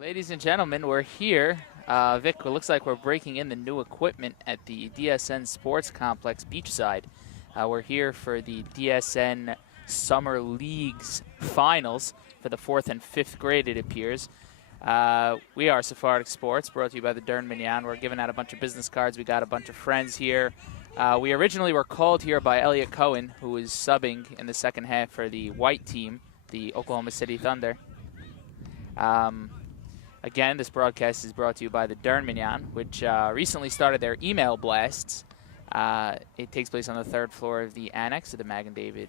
Ladies and gentlemen, we're here. Vic, it looks like we're breaking in the new equipment at the DSN Sports Complex Beachside. We're here for the DSN Summer Leagues Finals for the 4th and 5th grade, it appears. We are Sephardic Sports, brought to you by the Dern Minyan. We're giving out a bunch of business cards. We got a bunch of friends here. We originally were called here by Elliot Cohen, who is subbing in the second half for the white team, the Oklahoma City Thunder. Again, this broadcast is brought to you by the Dern Minyan, which recently started their email blasts. It takes place on the 3rd floor of the annex of the Magen David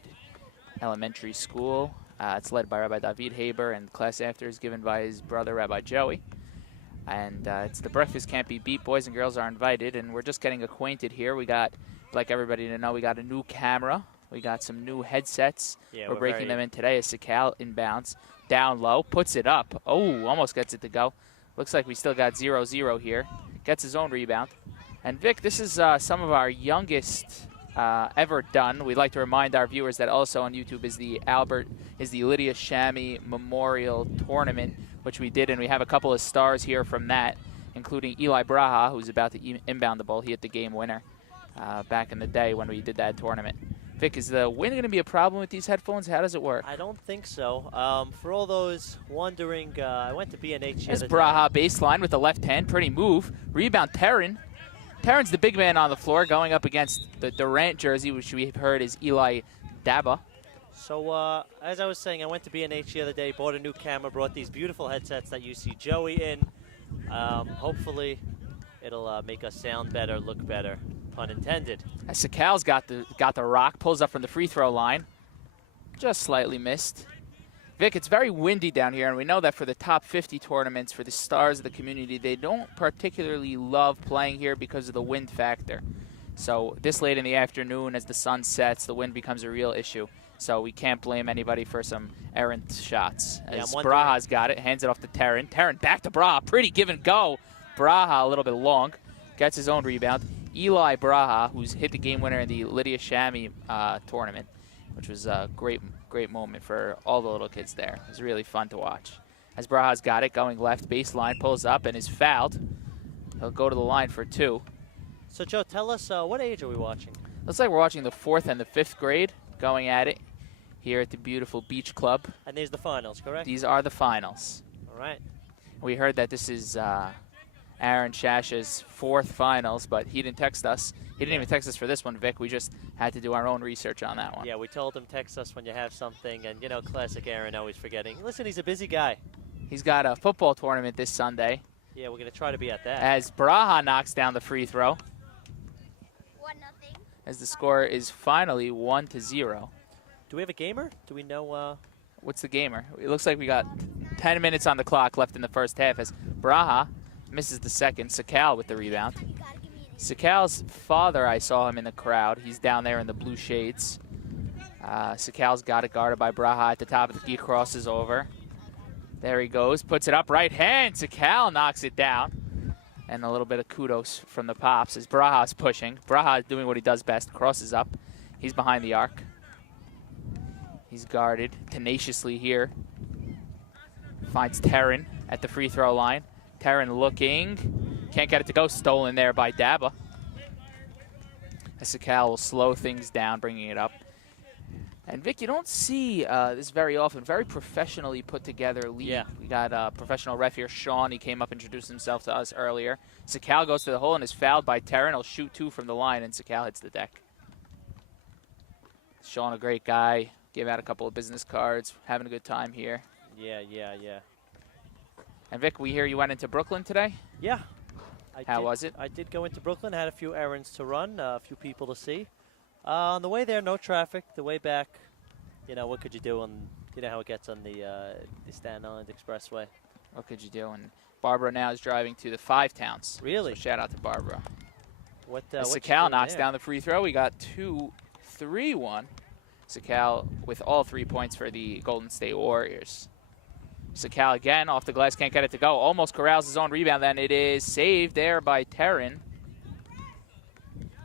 Elementary School. It's led by Rabbi David Haber, and the class after is given by his brother, Rabbi Joey. And it's the breakfast can't be beat. Boys and girls are invited, and we're just getting acquainted here. We got, like everybody to know, we got a new camera. We got some new headsets. Yeah, we're breaking them in today as Sakal inbounds. Down low, puts it up. Oh, almost gets it to go. Looks like we still got 0-0 here. Gets his own rebound. And Vic, this is some of our youngest ever done. We'd like to remind our viewers that also on YouTube is the Lydia Shami Memorial Tournament, which we did, and we have a couple of stars here from that, including Eli Braha, who's about to inbound the ball. He hit the game winner back in the day when we did that tournament. Vic, is the wind going to be a problem with these headphones? How does it work? I don't think so. For all those wondering, I went to B&H. There's Braha baseline with the left hand. Pretty move. Rebound, Terran. Terran's the big man on the floor going up against the Durant jersey, which we've heard is Eli Daba. So, as I was saying, I went to B&H the other day, bought a new camera, brought these beautiful headsets that you see Joey in. Hopefully, it'll make us sound better, look better. Pun intended. As Sakal's got the rock, pulls up from the free throw line. Just slightly missed. Vic, it's very windy down here, and we know that for the top 50 tournaments, for the stars of the community, they don't particularly love playing here because of the wind factor. So this late in the afternoon, as the sun sets, the wind becomes a real issue. So we can't blame anybody for some errant shots. As Braha's got it, hands it off to Terran. Terran back to Braha, pretty give and go. Braha a little bit long, gets his own rebound. Eli Braha, who's hit the game winner in the Lydia Shami tournament, which was a great moment for all the little kids there. It was really fun to watch. As Braha's got it, going left baseline, pulls up and is fouled. He'll go to the line for 2. So, Joe, tell us, what age are we watching? Looks like we're watching the 4th and the 5th grade going at it here at the beautiful Beach Club. And these are the finals, correct? These are the finals. All right. We heard that this is Aaron Shasha's 4th finals, but he didn't text us. He didn't even text us for this one, Vic. We just had to do our own research on that one. Yeah, we told him text us when you have something, and, you know, classic Aaron, always forgetting. Listen, he's a busy guy. He's got a football tournament this Sunday. Yeah, we're going to try to be at that. As Braha knocks down the free throw. 1-0. As the score is finally 1-0. Do we have a gamer? Do we know? What's the gamer? It looks like we got 10 minutes on the clock left in the first half as Braha misses the second. Sakal with the rebound. Sakal's father, I saw him in the crowd. He's down there in the blue shades. Sakal's got it guarded by Braha at the top of the key, crosses over. There he goes, puts it up, right hand. Sakal knocks it down. And a little bit of kudos from the Pops as Braha's pushing. Braha is doing what he does best, crosses up. He's behind the arc. He's guarded tenaciously here. Finds Terran at the free throw line. Terran looking. Can't get it to go. Stolen there by Daba. Sakal will slow things down, bringing it up. And Vic, you don't see this very often. Very professionally put together league. Yeah. We got a professional ref here, Sean. He came up, introduced himself to us earlier. Sakal goes to the hole and is fouled by Terran. He'll shoot 2 from the line, and Sakal hits the deck. Sean, a great guy. Gave out a couple of business cards. Having a good time here. Yeah. And Vic, we hear you went into Brooklyn today? Yeah. How was it? I did go into Brooklyn, had a few errands to run, a few people to see. On the way there, no traffic. The way back, you know, what could you do on, you know how it gets on the Staten Island Expressway. What could you do? And Barbara now is driving to the 5 towns. Really? So shout out to Barbara. Sakal knocks down the free throw. We got 2-3-1. Sakal with all 3 points for the Golden State Warriors. Sakal again off the glass, can't get it to go. Almost corrals his own rebound, then it is saved there by Terran.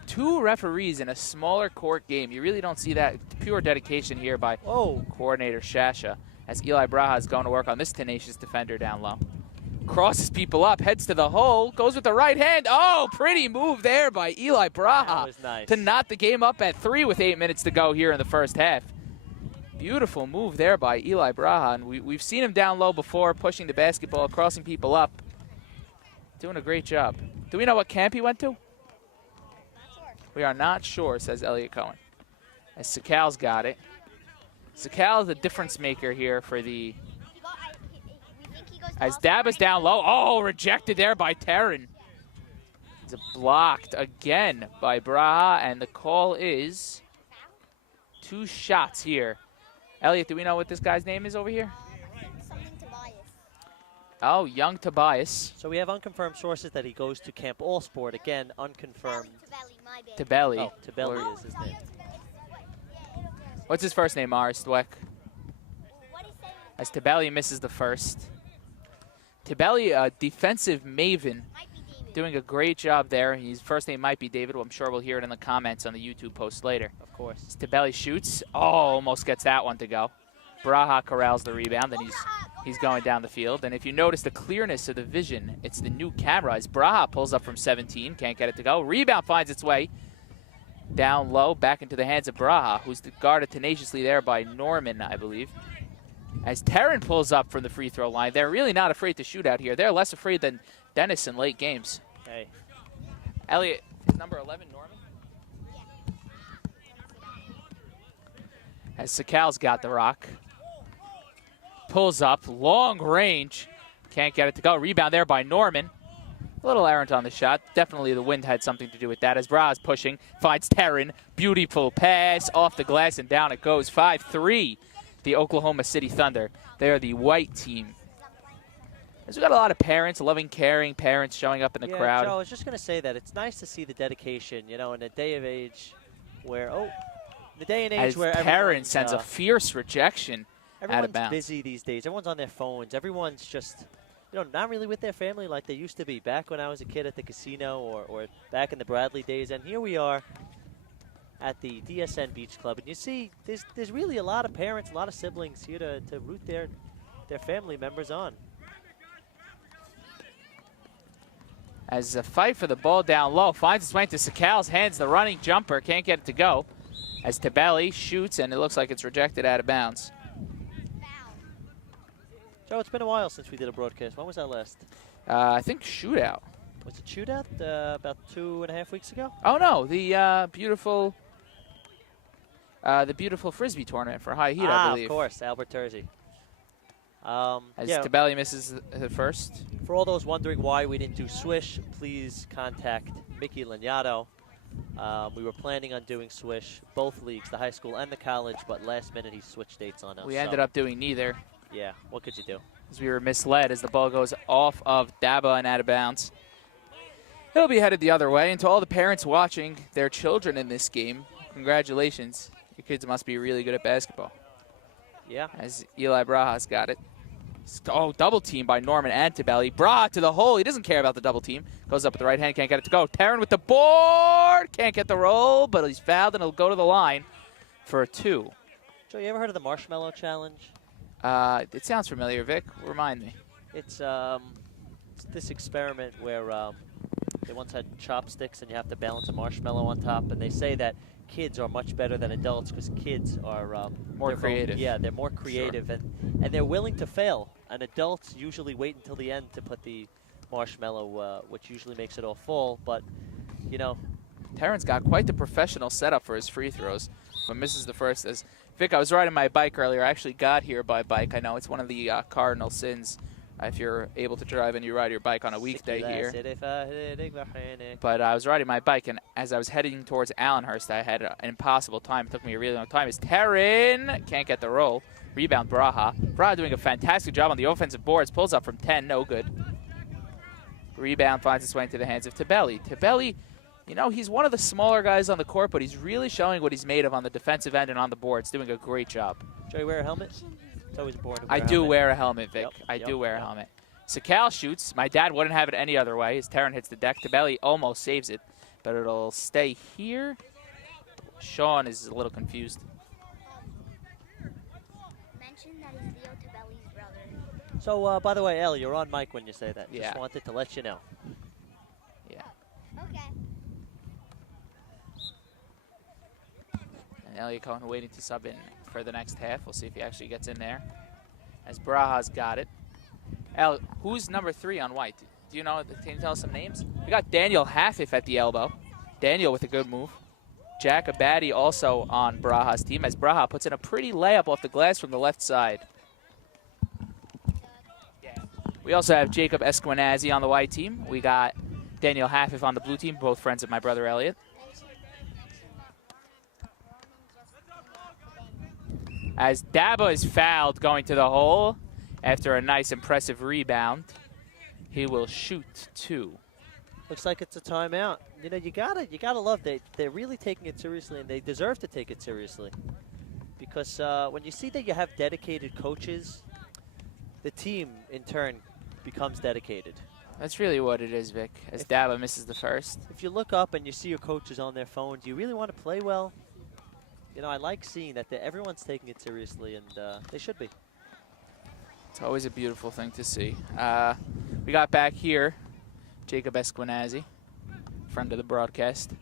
2 referees in a smaller court game. You really don't see that. Pure dedication here by coordinator Shasha as Eli Braha is going to work on this tenacious defender down low. crosses people up, heads to the hole, goes with the right hand. Oh, pretty move there by Eli Braha. That was nice. To knot the game up at 3 with 8 minutes to go here in the first half. Beautiful move there by Eli Braha, and we've seen him down low before, pushing the basketball, crossing people up. Doing a great job. Do we know what camp he went to? Not sure. We are not sure, says Elliot Cohen. As Sakal's got it. Sakal is a difference maker here for the... We think he goes to As All-Star Daba's break. down low. Oh, rejected there by Terran. It's blocked again by Braha, and the call is 2 shots here. Elliot, do we know what this guy's name is over here? Something Tobias. Oh, young Tobias. So we have unconfirmed sources that he goes to Camp All Sport. Again, unconfirmed. Tabelli, my bad. Tabelli. Oh, Tabelli is his name. What's his first name, Aris Dweck? What is saying? As Tabelli misses the first. Tabelli, a defensive maven, Might be David. doing a great job there. His first name might be David. Well, I'm sure we'll hear it in the comments on the YouTube post later. Of course. As Tabelli shoots. Oh, almost gets that one to go. Braha corrals the rebound, and he's going down the field. And if you notice the clearness of the vision, it's the new camera. As Braha pulls up from 17, can't get it to go. Rebound finds its way down low, back into the hands of Braha, who's guarded tenaciously there by Norman, I believe. As Terran pulls up from the free throw line, they're really not afraid to shoot out here. They're less afraid than Dennis in late games. Hey. Elliot, is number 11 Norman? As Sakal's got the rock. Pulls up, long range. Can't get it to go. Rebound there by Norman. A little errant on the shot. Definitely the wind had something to do with that. As Braha's pushing, finds Terran. Beautiful pass off the glass, and down it goes. 5-3, the Oklahoma City Thunder. They are the white team. As we got a lot of parents, loving, caring parents showing up in the crowd. Joe, I was just going to say that it's nice to see the dedication, you know, in a day of age where, the day and age As where Terran everyone's, sends a fierce rejection out of everyone's bounds. busy these days. Everyone's on their phones. Everyone's just, not really with their family like they used to be back when I was a kid at the casino or back in the Bradley days. And here we are at the DSN Beach Club. And you see, there's really a lot of parents, a lot of siblings here to root their family members on. As a fight for the ball down low, finds its way into Sakal's hands, the running jumper, can't get it to go. As Tabelli shoots, and it looks like it's rejected out of bounds. Joe, it's been a while since we did a broadcast. When was that last? I think shootout. Was it shootout about 2.5 weeks ago? Oh no, the beautiful Frisbee tournament for High Heat, I believe. Of course, Albert Terzi. As Tabelli misses the first. For all those wondering why we didn't do Swish, please contact Mickey Lagnato. We were planning on doing Swish, both leagues, the high school and the college, but last minute he switched dates on us. We ended up doing neither. Yeah, what could you do? As we were misled as the ball goes off of Daba and out of bounds. He'll be headed the other way. And to all the parents watching their children in this game, congratulations. Your kids must be really good at basketball. Yeah. As Eli Braha's got it. Oh, double team by Norman and Tabelli. Braha to the hole. He doesn't care about the double team. Goes up with the right hand, can't get it to go. Terran with the board. Can't get the roll, but he's fouled and he'll go to the line for a 2. Joe, you ever heard of the Marshmallow Challenge? It sounds familiar, Vic. Remind me. It's this experiment where they once had chopsticks and you have to balance a marshmallow on top, and they say that kids are much better than adults because kids are More creative. Yeah, they're more creative, Sure. and they're willing to fail. And adults usually wait until the end to put the marshmallow, which usually makes it all fall. But Terran's got quite the professional setup for his free throws, but misses the first. As Vic, I was riding my bike earlier. I actually got here by bike. I know it's one of the cardinal sins if you're able to drive and you ride your bike on a weekday here. But I was riding my bike, and as I was heading towards Allenhurst, I had an impossible time. It took me a really long time. As Terran can't get the roll. Rebound, Braha. Braha doing a fantastic job on the offensive boards. Pulls up from 10, no good. Rebound finds its way into the hands of Tabelli. Tabelli, he's one of the smaller guys on the court, but he's really showing what he's made of on the defensive end and on the boards. Doing a great job. Joe, you wear a helmet? It's always important to wear I a do helmet. wear a helmet, Vic. Yep, I do yep, wear a yep. helmet. Sakal shoots. My dad wouldn't have it any other way as Terran hits the deck. Tabelli almost saves it, but it'll stay here. Sean is a little confused. Mention that he's Leo Tabelli's brother. So, by the way, Elle, you're on mic when you say that. Yeah. Just wanted to let you know. Yeah. Okay. And Elliot Cohen waiting to sub in for the next half. We'll see if he actually gets in there. As Baraja's got it. El, who's number 3 on white? Do you know? Can you tell us some names? We got Daniel Haffif at the elbow. Daniel with a good move. Jack Abadi also on Baraja's team as Baraja puts in a pretty layup off the glass from the left side. We also have Jacob Esquenazi on the white team. We got Daniel Haffif on the blue team, both friends of my brother Elliot. As Daba is fouled going to the hole after a nice impressive rebound. He will shoot 2. Looks like it's a timeout. You know, you gotta love they're really taking it seriously, and they deserve to take it seriously. Because when you see that you have dedicated coaches, the team in turn becomes dedicated. That's really what it is, Vic, as Daba misses the first. If you look up and you see your coaches on their phone, do you really want to play well? You know, I like seeing that everyone's taking it seriously, and they should be. It's always a beautiful thing to see. We got back here Jacob Esquenazi, friend of the broadcast.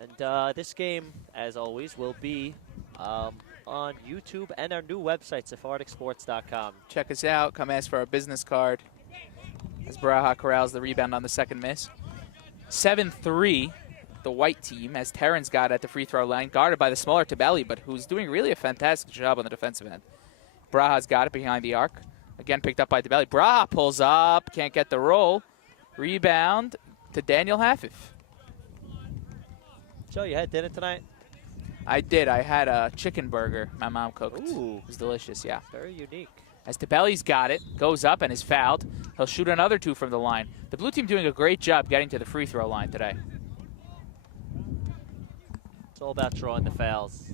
And this game, as always, will be on YouTube and our new website, sephardicsports.com. Check us out. Come ask for our business card. As Baraja corrals the rebound on the second miss. 7-3, the white team, as Terran's got at the free throw line, guarded by the smaller Tabelli, but who's doing really a fantastic job on the defensive end. Baraja's got it behind the arc. Again, picked up by Tabelli. Baraja pulls up, can't get the roll. Rebound to Daniel Haffif. Joe, you had dinner tonight? I did. I had a chicken burger my mom cooked. Ooh. It was delicious, yeah. Very unique. As Tabelli's got it, goes up and is fouled. He'll shoot another 2 from the line. The blue team doing a great job getting to the free throw line today. It's all about drawing the fouls.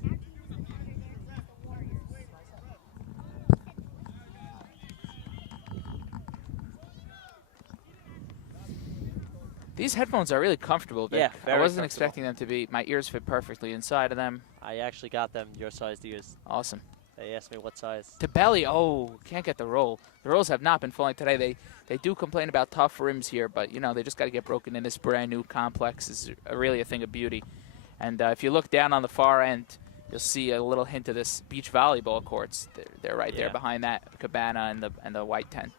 These headphones are really comfortable, Vic. Yeah, very I wasn't comfortable. expecting them to be. My ears fit perfectly inside of them. I actually got them your sized ears. Awesome. They asked me what size. Tabelli, oh, can't get the roll. The rolls have not been falling today. They do complain about tough rims here, but, you know, they just got to get broken in. This brand new complex is really a thing of beauty. And if you look down on the far end, you'll see a little hint of this beach volleyball courts. They're right there behind that cabana and the white tent.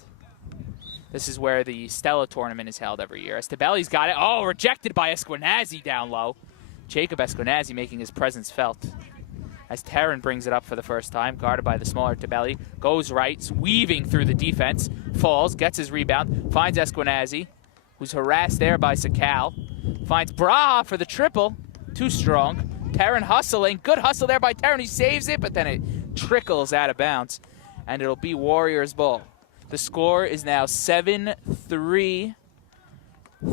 This is where the Stella tournament is held every year. As Tabelli's got it. Oh, rejected by Esquenazi down low. Jacob Esquenazi making his presence felt. As Terran brings it up for the first time, guarded by the smaller Tabelli. Goes right, weaving through the defense. Falls, gets his rebound. Finds Esquenazi, who's harassed there by Sakal. Finds Bra for the triple. Too strong. Terran hustling. Good hustle there by Terran. He saves it, but then it trickles out of bounds. And it'll be Warriors ball. The score is now 7-3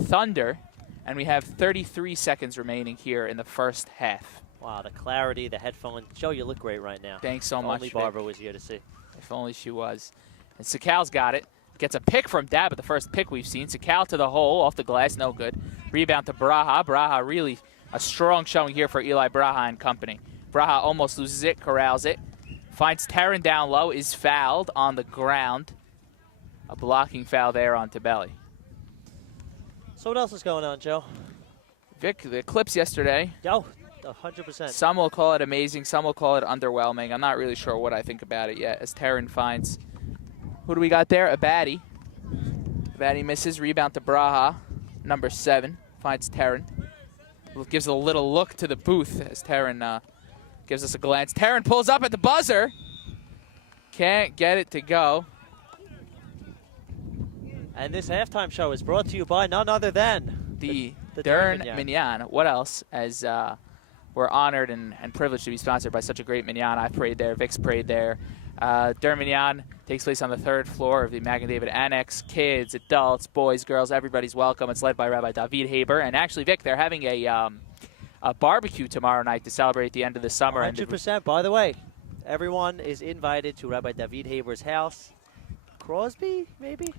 Thunder, and we have 33 seconds remaining here in the first half. Wow, the clarity, the headphones. Joe, you look great right now. Thanks so much, Only Vic. Barbara was here to see. If only she was. And Sakal's got it. Gets a pick from Dab, the first pick we've seen. Sakal to the hole, off the glass, no good. Rebound to Braha. Braha really a strong showing here for Eli Braha and company. Braha almost loses it, corrals it. Finds Terran down low, is fouled on the ground. A blocking foul there on Tabelli. So what else is going on, Joe? Vic, the clips yesterday. Yo, 100%. Some will call it amazing, some will call it underwhelming. I'm not really sure what I think about it yet, as Terran finds. Who do we got there? Abadi. Abadi misses. Rebound to Braha. Number 7. Finds Terran. Gives a little look to the booth as Terran gives us a glance. Terran pulls up at the buzzer. Can't get it to go. And this halftime show is brought to you by none other than the Dern Dern Minyan. What else? As we're honored and privileged to be sponsored by such a great minyan. I've prayed there. Vic's prayed there. Dern Minyan takes place on the 3rd floor of the Magen David Annex. Kids, adults, boys, girls, everybody's welcome. It's led by Rabbi David Haber. And actually, Vic, they're having a barbecue tomorrow night to celebrate the end of the summer. 100%. By the way, everyone is invited to Rabbi David Haber's house. Crosby, maybe?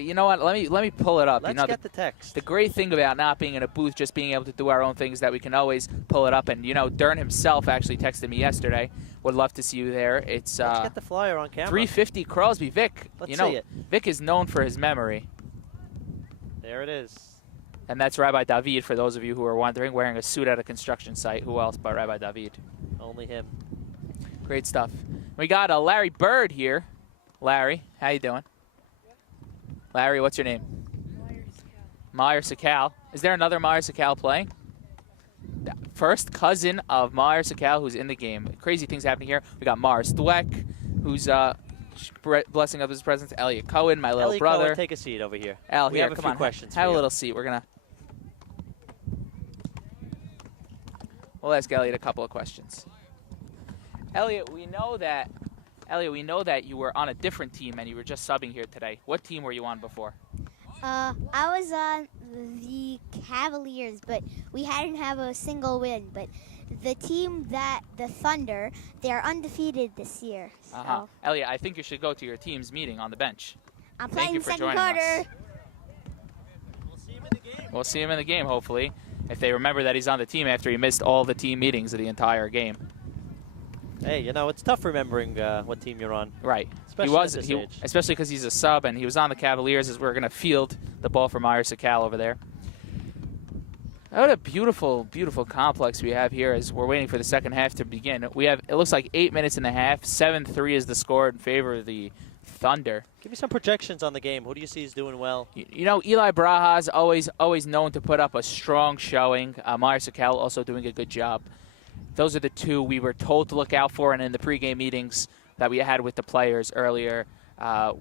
You know what? Let me pull it up. Let's you know, get the text. The great thing about not being in a booth, just being able to do our own things, that we can always pull it up. And, you know, Dern himself actually texted me yesterday. Would love to see you there. It's Let's get the flyer on camera. 350 Crosby. Vic, Let's you know, see it. Vic is known for his memory. There it is. And that's Rabbi David, for those of you who are wondering, wearing a suit at a construction site. Who else but Rabbi David? Only him. Great stuff. We got Larry Bird here. Larry, how you doing? Larry, what's your name? Meyer Sakal. Is there another Meyer Sakal playing? First cousin of Meyer Sakal who's in the game. Crazy things happening here. We got Mars Dweck, who's blessing of his presence. Elliot Cohen, my little brother. Cohen, take a seat over here. Al, we here, have a come few on. questions. Have for a you. little seat. We'll ask Elliot a couple of questions. Elliot, we know that you were on a different team and you were just subbing here today. What team were you on before? I was on the Cavaliers, but we hadn't have a single win. But the team the Thunder, they're undefeated this year. So Elliot, I think you should go to your team's meeting on the bench. I'm Thank playing you for second joining quarter. us. We'll see him in the game, hopefully, if they remember that he's on the team after he missed all the team meetings of the entire game. Hey, you know, it's tough remembering what team you're on. Right. Especially at this age. Especially because he's a sub, and he was on the Cavaliers as we're going to field the ball for Meyer Sakal over there. What a beautiful, beautiful complex we have here as we're waiting for the second half to begin. We have, it looks like 8 minutes in the half. 7-3 is the score in favor of the Thunder. Give me some projections on the game. Who do you see is doing well? You know, Eli Braha's always known to put up a strong showing. Meyer Sakal also doing a good job. Those are the two we were told to look out for, and in the pregame meetings that we had with the players earlier,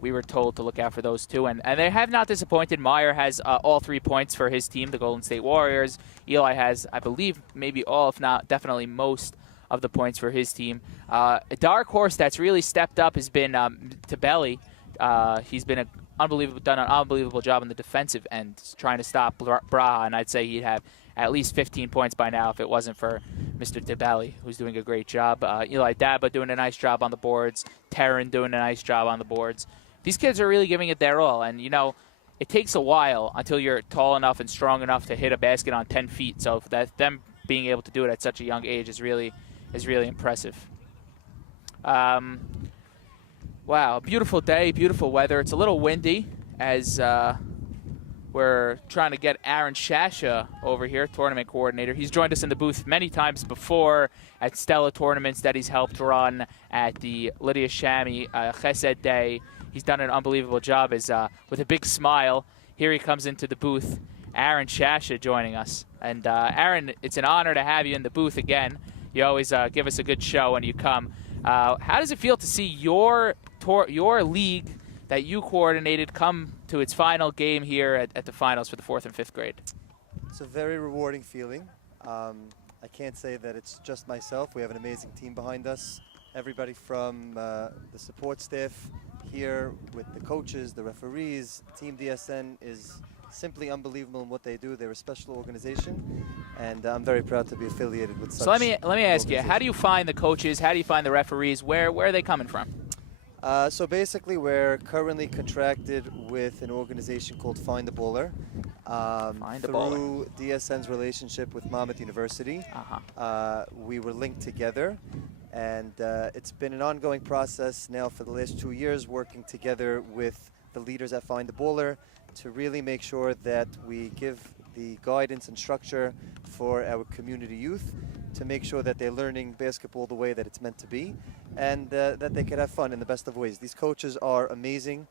we were told to look out for those two. And they have not disappointed. Meyer has all 3 points for his team, the Golden State Warriors. Eli has, I believe, maybe all, if not definitely most, of the points for his team. A dark horse that's really stepped up has been Tabelli. He's been done an unbelievable job on the defensive end, trying to stop Braha, and I'd say he'd have at least 15 points by now if it wasn't for Mr. Tabelli, who's doing a great job. Eli Daba doing a nice job on the boards. Terran doing a nice job on the boards. These kids are really giving it their all, and, you know, it takes a while until you're tall enough and strong enough to hit a basket on 10 feet, so them being able to do it at such a young age is really impressive. Wow, beautiful day, beautiful weather. It's a little windy as we're trying to get Aaron Shasha over here, tournament coordinator. He's joined us in the booth many times before at Stella tournaments that he's helped run, at the Lydia Shami Chesed Day. He's done an unbelievable job. With a big smile, here he comes into the booth, Aaron Shasha joining us. And Aaron, it's an honor to have you in the booth again. You always give us a good show when you come. How does it feel to see your league that you coordinated come to its final game here at the finals for the 4th and 5th grade? It's a very rewarding feeling. I can't say that it's just myself. We have an amazing team behind us. Everybody from the support staff here with the coaches, the referees, Team DSN is simply unbelievable in what they do. They're a special organization, and I'm very proud to be affiliated with such. So let me ask you, how do you find the coaches? How do you find the referees? Where are they coming from? So basically, we're currently contracted with an organization called Find the Baller. Through DSN's relationship with Monmouth University, we were linked together, and it's been an ongoing process now for the last 2 years, working together with the leaders at Find the Baller to really make sure that we give the guidance and structure for our community youth to make sure that they're learning basketball the way that it's meant to be, and that they can have fun in the best of ways. These coaches are amazing.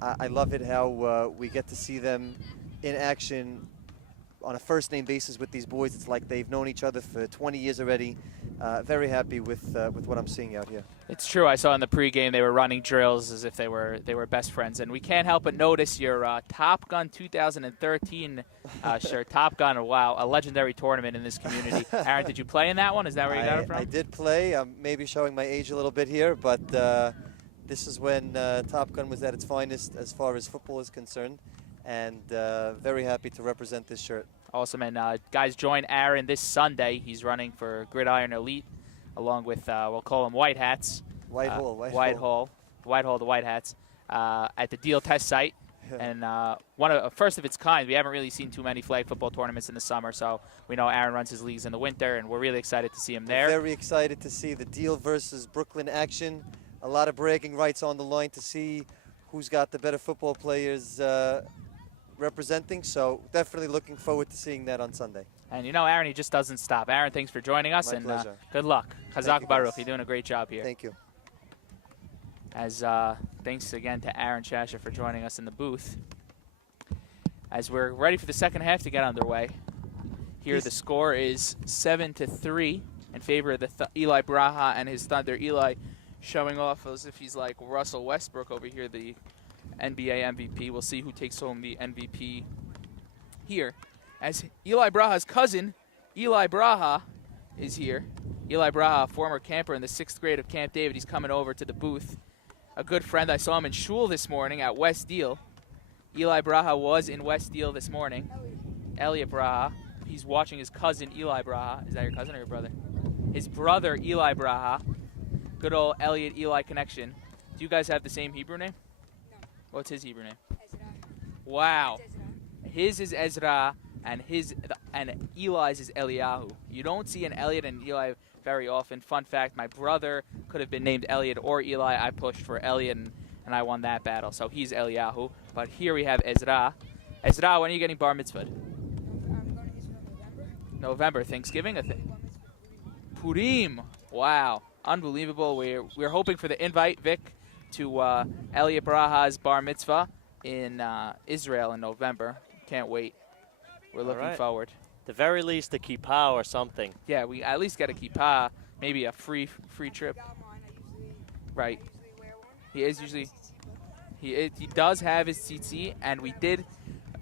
I love it how we get to see them in action on a first-name basis with these boys. It's like they've known each other for 20 years already. Very happy with what I'm seeing out here. It's true. I saw in the pregame they were running drills as if they were best friends, and we can't help but notice your Top Gun 2013 shirt. Top Gun, wow, a legendary tournament in this community. Aaron, did you play in that one? Is that where you got it from? I did play. I'm maybe showing my age a little bit here, but this is when Top Gun was at its finest as far as football is concerned, and very happy to represent this shirt. Awesome, and guys, join Aaron this Sunday. He's running for Gridiron Elite, along with, we'll call them White Hats. Whitehall, the White Hats. at the Deal Test site. And first of its kind. We haven't really seen too many flag football tournaments in the summer, so we know Aaron runs his leagues in the winter, and we're really excited to see him there. Very excited to see the Deal versus Brooklyn action. A lot of bragging rights on the line to see who's got the better football players representing, so definitely looking forward to seeing that on Sunday. And you know, Aaron, he just doesn't stop. Aaron, thanks for joining us, My and pleasure. Good luck. Chazak you, Baruch, guys. you're doing a great job here. Thank you. As thanks again to Aaron Chasha for joining us in the booth. As we're ready for the second half to get underway. Here the score is 7-3 in favor of the Eli Braha and his Thunder. Eli showing off as if he's like Russell Westbrook over here, the NBA MVP. We'll see who takes home the MVP here. As Eli Braha's cousin, Eli Braha, is here. Eli Braha, former camper in the 6th grade of Camp David. He's coming over to the booth. A good friend. I saw him in shul this morning at West Deal. Eli Braha was in West Deal this morning. Elliot Braha. He's watching his cousin, Eli Braha. Is that your cousin or your brother? His brother, Eli Braha. Good old Elliot-Eli connection. Do you guys have the same Hebrew name? No. What's his Hebrew name? Ezra. Wow. His is Ezra, and Eli's is Eliyahu. You don't see an Elliot and Eli very often. Fun fact, my brother could have been named Elliot or Eli. I pushed for Elliot, and I won that battle. So he's Eliyahu. But here we have Ezra. Ezra, when are you getting bar mitzvahed? I'm going to Israel in November, Thanksgiving? Purim. Wow. Unbelievable. We're hoping for the invite, Vic, to Elliot Braha's bar mitzvah in Israel in November. Can't wait. We're looking forward. At the very least, a kippah or something. Yeah, we at least get a kippah, maybe a free trip. Right. He is usually. He does have his tzitzi, and we did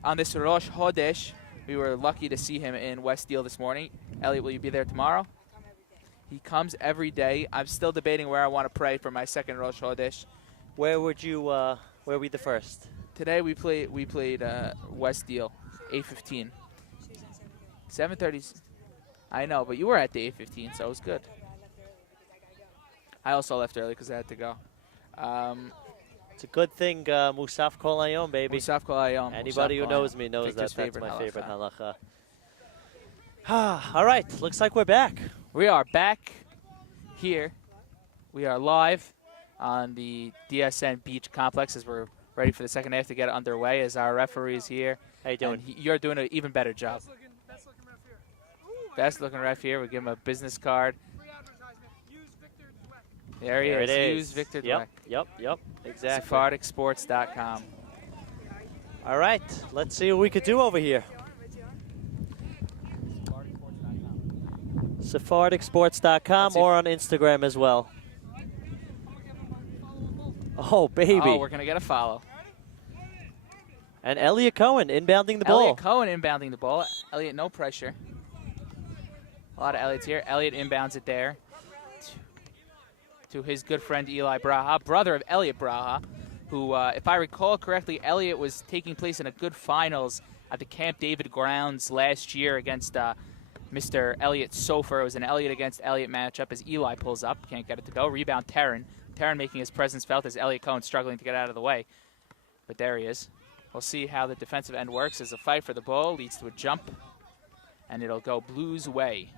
on this Rosh Chodesh. We were lucky to see him in West Deal this morning. Elliot, will you be there tomorrow? He comes every day. I'm still debating where I want to pray for my second Rosh Chodesh. Where would you? Where were we the first? Today we played West Deal, 8:15. 7:30. I know, but you were at the 8:15, so it was good. I also left early because I had to go. It's a good thing, Musaf Kol Hayom, baby. Musaf Kol Hayom. Anybody who knows me knows Victor's that's my favorite halacha. halacha. All right, looks like we're back. We are back here. We are live on the DSN Beach Complex as we're ready for the second half to get underway. As our referee is here. How you doing? You're doing an even better job. Best looking ref here. We give him a business card. There he is. Use Victor Dweck. Yep, exactly. SephardicSports.com. All right, let's see what we could do over here. SephardicSports.com or on Instagram as well. Oh, baby. Oh, we're going to get a follow. And Elliot Cohen inbounding the ball. Elliot Cohen inbounding the ball. Elliot, no pressure. A lot of Elliots here. Elliot inbounds it there to his good friend Eli Braha, brother of Elliot Braha, who, if I recall correctly, Elliot was taking place in a good finals at the Camp David grounds last year against Mr. Elliot Sofer. It was an Elliot against Elliot matchup as Eli pulls up. Can't get it to go. Rebound Terran. Terran making his presence felt as Elliot Cohen struggling to get out of the way. But there he is. We'll see how the defensive end works as a fight for the ball leads to a jump. And it'll go Blues way.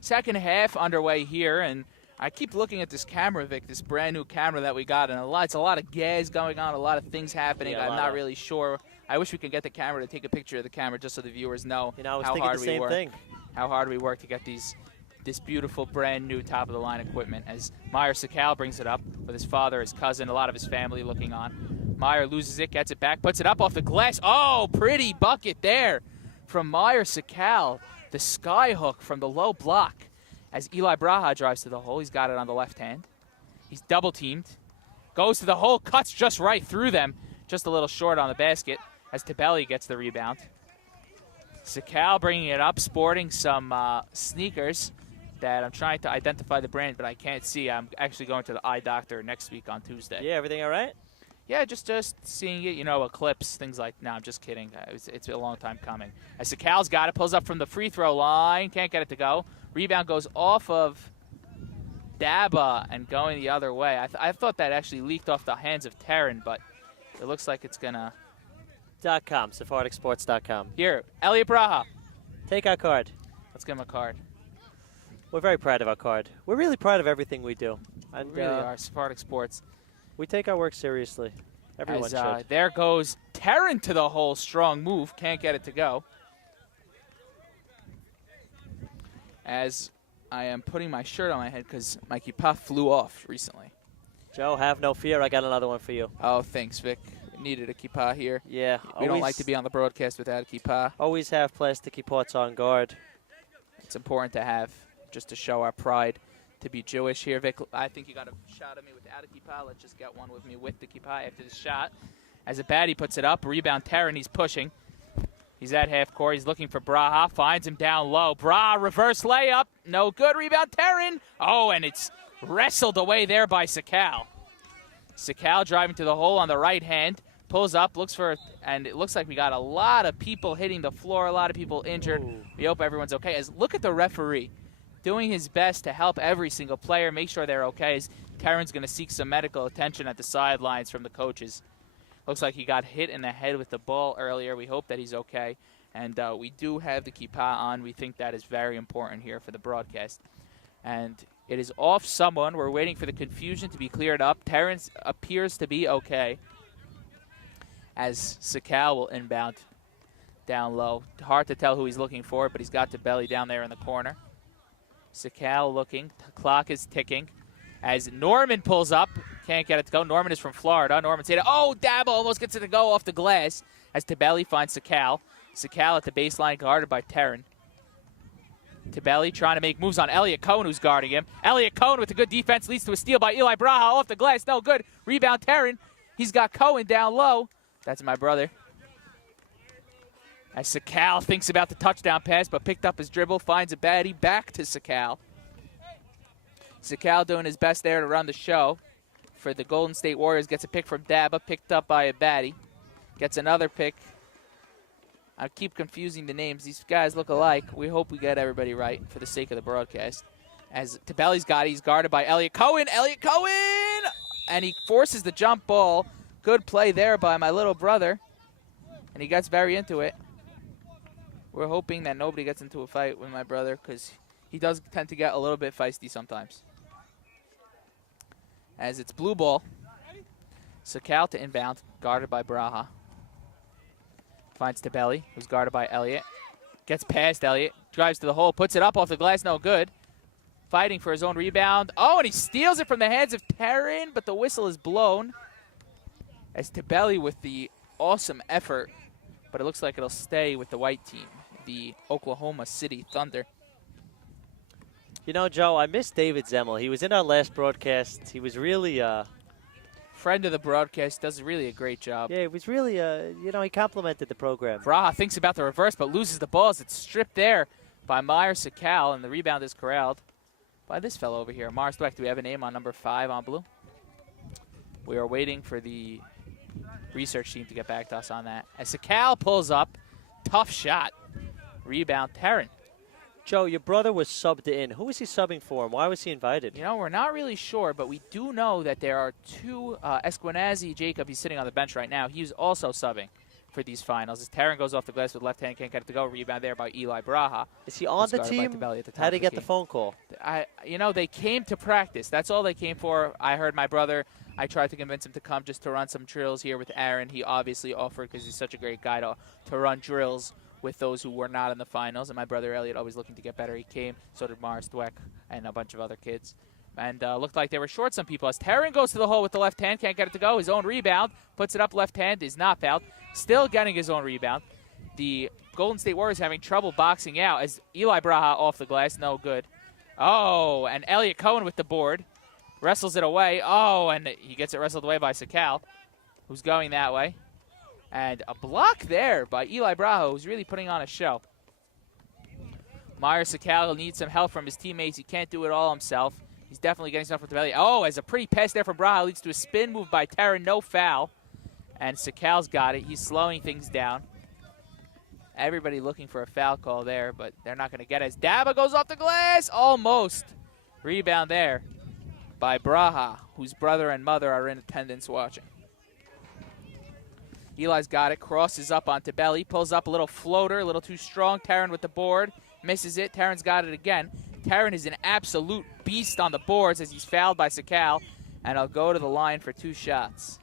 Second half underway here, and I keep looking at this camera, Vic, this brand new camera that we got, and it's a lot of gas going on, a lot of things happening. Yeah, I'm not really sure. I wish we could get the camera to take a picture of the camera just so the viewers know, I was how thinking hard the same thing. How hard we work to get this beautiful brand new top of the line equipment. As Meyer Sakal brings it up with his father, his cousin, a lot of his family looking on. Meyer loses it, gets it back, puts it up off the glass. Oh, pretty bucket there from Meyer Sakal. The sky hook from the low block. As Eli Braha drives to the hole, he's got it on the left hand. He's double teamed. Goes to the hole, cuts just right through them. Just a little short on the basket as Tabelli gets the rebound. Sakal bringing it up, sporting some sneakers that I'm trying to identify the brand, but I can't see. I'm actually going to the eye doctor next week on Tuesday. Yeah, everything all right? Yeah, just seeing it, eclipse, things like, no, I'm just kidding. It's a long time coming. As Sakal's got it, pulls up from the free throw line, can't get it to go. Rebound goes off of Daba and going the other way. I thought that actually leaked off the hands of Terran, but it looks like it's going to. .com, Here, Elliot Braha. Take our card. Let's give him a card. We're very proud of our card. We're really proud of everything we do. And We really are. Sephardic Sports. we take our work seriously. Everyone should. There goes Terran to the hole. Strong move. Can't get it to go. As I am putting my shirt on my head because my kippah flew off recently. Joe, have no fear. I got another one for you. Oh, thanks, Vic. Needed a kippah here. Yeah. We don't like to be on the broadcast without a kippah. Always have plastic pots on guard. It's important to have just to show our pride to be Jewish here, Vic. I think you got a shot of me without a kippah. Let's just get one with me with the kippah after this shot. As a baddie puts it up, rebound Terran, he's pushing. He's at half court. He's looking for Braha. Finds him down low. Braha, reverse layup. No good. Rebound Terran. Oh, and it's wrestled away there by Sakal. Sakal driving to the hole on the right hand. Pulls up, looks for, and it looks like we got a lot of people hitting the floor, a lot of people injured. Ooh. We hope everyone's okay. As look at the referee doing his best to help every single player, make sure they're okay. As Terran's going to seek some medical attention at the sidelines from the coaches. Looks like he got hit in the head with the ball earlier. We hope that he's okay. And we do have the kippah on. We think that is very important here for the broadcast. And it is off someone. We're waiting for the confusion to be cleared up. Terrence appears to be okay. As Sakal will inbound down low. Hard to tell who he's looking for, but he's got the belly down there in the corner. Sakal looking. The clock is ticking. As Norman pulls up. Can't get it to go. Norman is from Florida. Norman said, oh, Dabo almost gets it to go off the glass. As Tabelli finds Sakal. Sakal at the baseline guarded by Terran. Tabelli trying to make moves on Elliot Cohen, who's guarding him. Elliot Cohen with a good defense leads to a steal by Eli Braha off the glass. No good. Rebound Terran. He's got Cohen down low. That's my brother. As Sakal thinks about the touchdown pass, but picked up his dribble, finds a baddie, back to Sakal. Sakal doing his best there to run the show. For the Golden State Warriors, gets a pick from Daba, picked up by a baddie. Gets another pick. I keep confusing the names. These guys look alike. We hope we get everybody right for the sake of the broadcast. As Tabelli's got it, he's guarded by Elliot Cohen. Elliot Cohen! And he forces the jump ball. Good play there by my little brother. And he gets very into it. We're hoping that nobody gets into a fight with my brother because he does tend to get a little bit feisty sometimes. As it's blue ball. Sakal to inbound, guarded by Braha. Finds Tabelli, who's guarded by Elliot. Gets past Elliot, drives to the hole, puts it up off the glass, no good. Fighting for his own rebound. Oh, and he steals it from the hands of Terran, but the whistle is blown. As Tabelli with the awesome effort, but it looks like it'll stay with the white team, the Oklahoma City Thunder. You know, Joe, I miss David Zemmel. He was in our last broadcast. He was really, friend of the broadcast, does really a great job. yeah, it was really, you know, he complimented the program. Braha thinks about the reverse, but loses the ball as it's stripped there by Meyer Sakal, and the rebound is corralled by this fellow over here. Mars Dweck, do we have a name on number 5 on blue? We are waiting for the research team to get back to us on that. As Sakal pulls up, tough shot. Rebound, Terran. Joe, your brother was subbed in. Who was he subbing for, and why was he invited? You know, we're not really sure, but we do know that there are two. Esquenazi Jacob, he's sitting on the bench right now. He's also subbing for these finals. As Terran goes off the glass with left hand, can't get it to go. Rebound there by Eli Braha. Is he on the team? How did he get the phone call? You know, they came to practice. That's all they came for. I heard my brother. I tried to convince him to come just to run some drills here with Aaron. He obviously offered because he's such a great guy to run drills with those who were not in the finals. And my brother Elliot, always looking to get better. He came. So did Mars Dweck and a bunch of other kids. And looked like they were short some people. As Terran goes to the hole with the left hand, can't get it to go. His own rebound, puts it up left hand, is not fouled. Still getting his own rebound. The Golden State Warriors having trouble boxing out as Eli Braha off the glass, no good. Oh, and Elliot Cohen with the board. Wrestles it away. Oh, and he gets it wrestled away by Sakal, who's going that way. And a block there by Eli Braha, who's really putting on a show. Meyer Sakal needs some help from his teammates. He can't do it all himself. He's definitely getting stuff from the belly. Oh, as a pretty pass there from Braha leads to a spin move by Terran, no foul. And Sakal's got it. He's slowing things down. Everybody looking for a foul call there, but they're not going to get it. As Daba goes off the glass, almost. Rebound there by Braha, whose brother and mother are in attendance watching. Eli's got it, crosses up onto Belly, pulls up a little floater, a little too strong. Taryn with the board, misses it. Taryn's got it again. Taryn is an absolute beast on the boards as he's fouled by Sakal, and I'll go to the line for 2 shots.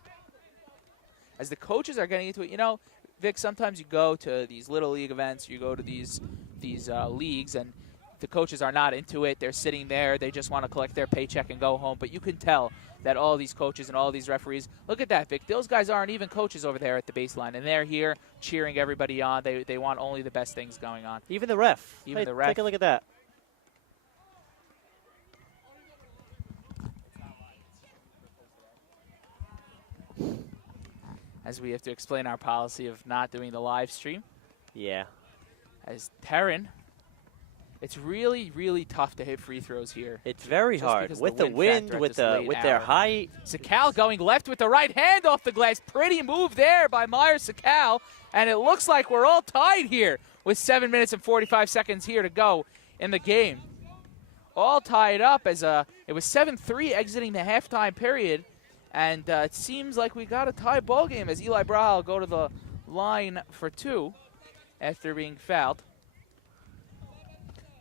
As the coaches are getting into it, you know, Vic, sometimes you go to these Little League events, you go to these leagues, and the coaches are not into it. They're sitting there. They just want to collect their paycheck and go home. But you can tell that all these coaches and all these referees, look at that, Vic. Those guys aren't even coaches over there at the baseline, and they're here cheering everybody on. They want only the best things going on. Even the ref. Even the ref. Take a look at that. As we have to explain our policy of not doing the live stream. Yeah. As Taryn, it's really, really tough to hit free throws here. It's very hard with the wind, with their height. Sakal going left with the right hand off the glass. Pretty move there by Myers Sakal, and it looks like we're all tied here with 7 minutes and 45 seconds here to go in the game. All tied up as it was 7-3 exiting the halftime period, and it seems like we got a tie ball game as Eli Braha will go to the line for 2 after being fouled.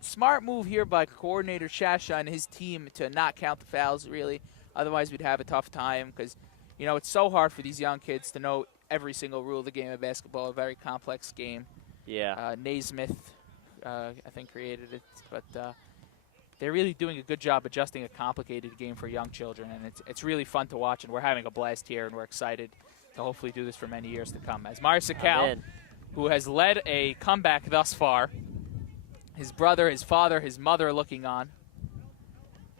Smart move here by coordinator Shasha and his team to not count the fouls, really. Otherwise, we'd have a tough time because, you know, it's so hard for these young kids to know every single rule of the game of basketball, a very complex game. Yeah. Naismith, I think, created it. But they're really doing a good job adjusting a complicated game for young children. And it's really fun to watch, and we're having a blast here, and we're excited to hopefully do this for many years to come. As Myers Sakal, who has led a comeback thus far, his brother, his father, his mother looking on.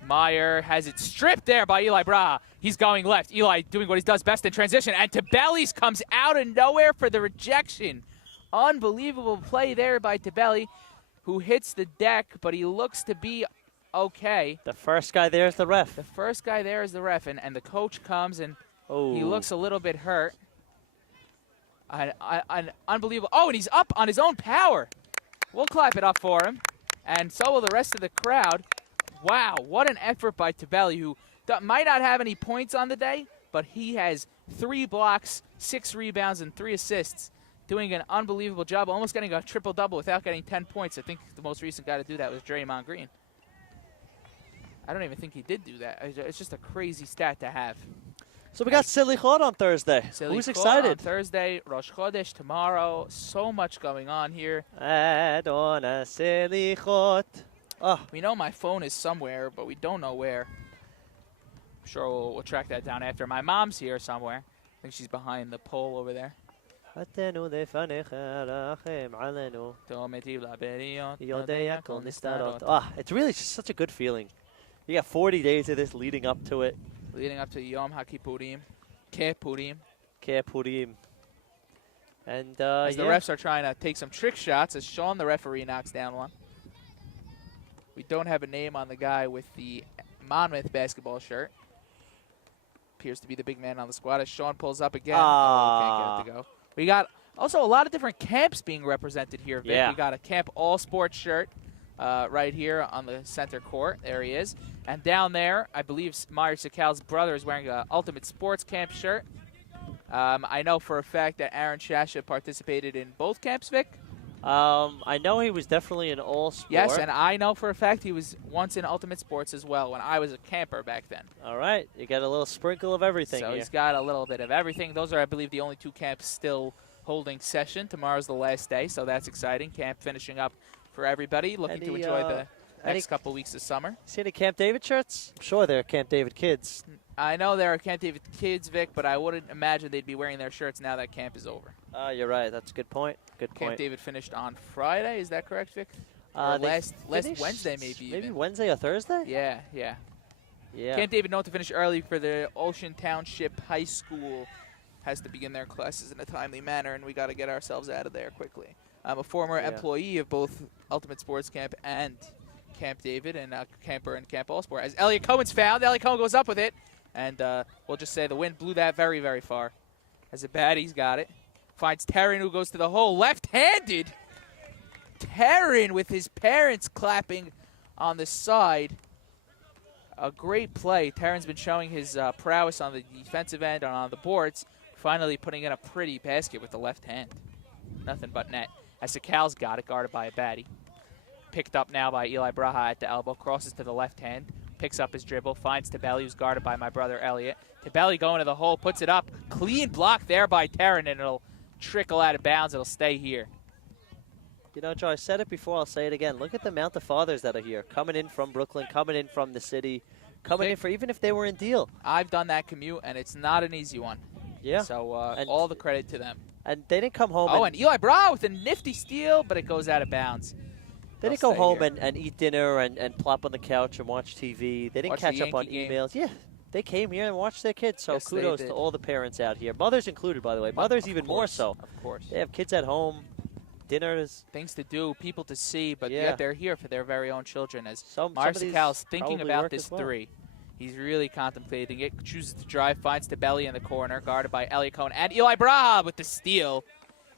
Meyer has it stripped there by Eli Braha. He's going left. Eli doing what he does best in transition. And Tabellis comes out of nowhere for the rejection. Unbelievable play there by Tabelli, who hits the deck, but he looks to be okay. The first guy there is the ref. The first guy there is the ref, and the coach comes, and he looks a little bit hurt. Unbelievable. Oh, and he's up on his own power. We'll clap it up for him, and so will the rest of the crowd. Wow, what an effort by Tabelli, who might not have any points on the day, but he has 3 blocks, 6 rebounds, and 3 assists, doing an unbelievable job, almost getting a triple-double without getting 10 points. I think the most recent guy to do that was Draymond Green. I don't even think he did do that. It's just a crazy stat to have. So we got Selichot on Thursday. Who's excited? On Thursday, Rosh Chodesh tomorrow. So much going on here. Adonai Selichot. Oh. We know my phone is somewhere, but we don't know where. I'm sure we'll track that down after. My mom's here somewhere. I think she's behind the pole over there. Oh, it's really just such a good feeling. You got 40 days of this leading up to it. Leading up to Yom HaKippurim, Kippurim. And as the refs are trying to take some trick shots, as Sean, the referee, knocks down one. We don't have a name on the guy with the Monmouth basketball shirt. Appears to be the big man on the squad as Sean pulls up again. Oh, can't get it to go. We got also a lot of different camps being represented here, Vic. Yeah. We got a Camp All Sports shirt right here on the center court. There he is. And down there, I believe Myers Sakal's brother is wearing an Ultimate Sports Camp shirt. I know for a fact that Aaron Shasha participated in both camps, Vic. I know he was definitely in all sports. Yes, and I know for a fact he was once in Ultimate Sports as well when I was a camper back then. All right. You got a little sprinkle of everything So here. he's got a little bit of everything. Those are, I believe, the only 2 camps still holding session. Tomorrow's the last day, so that's exciting. Camp finishing up for everybody. Looking to enjoy the next couple weeks of summer. See any Camp David shirts? I'm sure they're Camp David kids. I know there are Camp David kids, Vic, but I wouldn't imagine they'd be wearing their shirts now that camp is over. You're right. That's a good point. Camp David finished on Friday. Is that correct, Vic? Last Wednesday, maybe. Maybe Wednesday or Thursday? Yeah. Camp David known to finish early for the Ocean Township High School. Has to begin their classes in a timely manner, and we got to get ourselves out of there quickly. I'm a former employee of both Ultimate Sports Camp and Camp David, and a camper in Camp All Sport. As Elliot Cohen's fouled, Elliot Cohen goes up with it, and we'll just say the wind blew that very, very far. As a baddie's got it. Finds Taryn, who goes to the hole, left-handed. Taryn with his parents clapping on the side. a great play. Terran's been showing his prowess on the defensive end and on the boards, finally putting in a pretty basket with the left hand. Nothing but net. As Sakal's got it, guarded by a baddie. Picked up now by Eli Braha at the elbow, crosses to the left hand, picks up his dribble, finds Tabelli, who's guarded by my brother Elliot. Tabelli going to the hole, puts it up. Clean block there by Terran, and it'll trickle out of bounds. It'll stay here. You know, Joe, I said it before, I'll say it again. Look at the amount of fathers that are here, coming in from Brooklyn, coming in from the city, coming in for even if they were in Deal. I've done that commute, and it's not an easy one. Yeah. So all the credit to them. And they didn't come home. Oh, and Eli Braha with a nifty steal, but it goes out of bounds. They didn't go home and eat dinner and plop on the couch and watch TV. They didn't catch up on emails. Yeah, they came here and watched their kids. So kudos to all the parents out here. Mothers included, by the way. Mothers even more so. Of course. They have kids at home, dinners. Things to do, people to see, but yet they're here for their very own children. As Some Sakal's thinking about this three. He's really contemplating it. Chooses to drive, finds Tabelli in the corner, guarded by Elliot Cohen. And Eli Braha with the steal.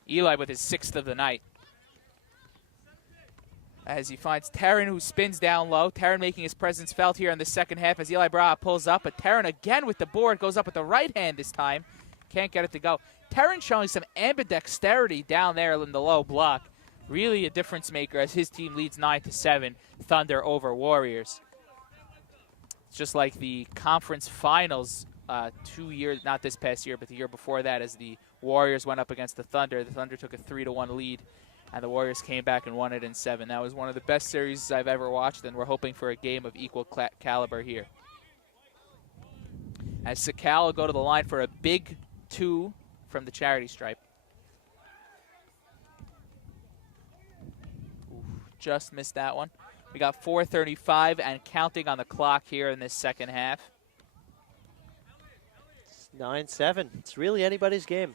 Eli with his 6th of the night. As he finds Terran, who spins down low. Terran making his presence felt here in the second half as Eli Braha pulls up. But Terran again with the board, goes up with the right hand this time. Can't get it to go. Terran showing some ambidexterity down there in the low block. Really a difference maker as his team leads 9-7. Thunder over Warriors. It's just like the conference finals 2 years, not this past year, but the year before that, as the Warriors went up against the Thunder. The Thunder took a 3-1 lead, and the Warriors came back and won it in 7. That was one of the best series I've ever watched, and we're hoping for a game of equal caliber here. As Sakal will go to the line for a big 2 from the charity stripe. Oof, just missed that one. We got 4:35 and counting on the clock here in this second half. It's 9-7. It's really anybody's game.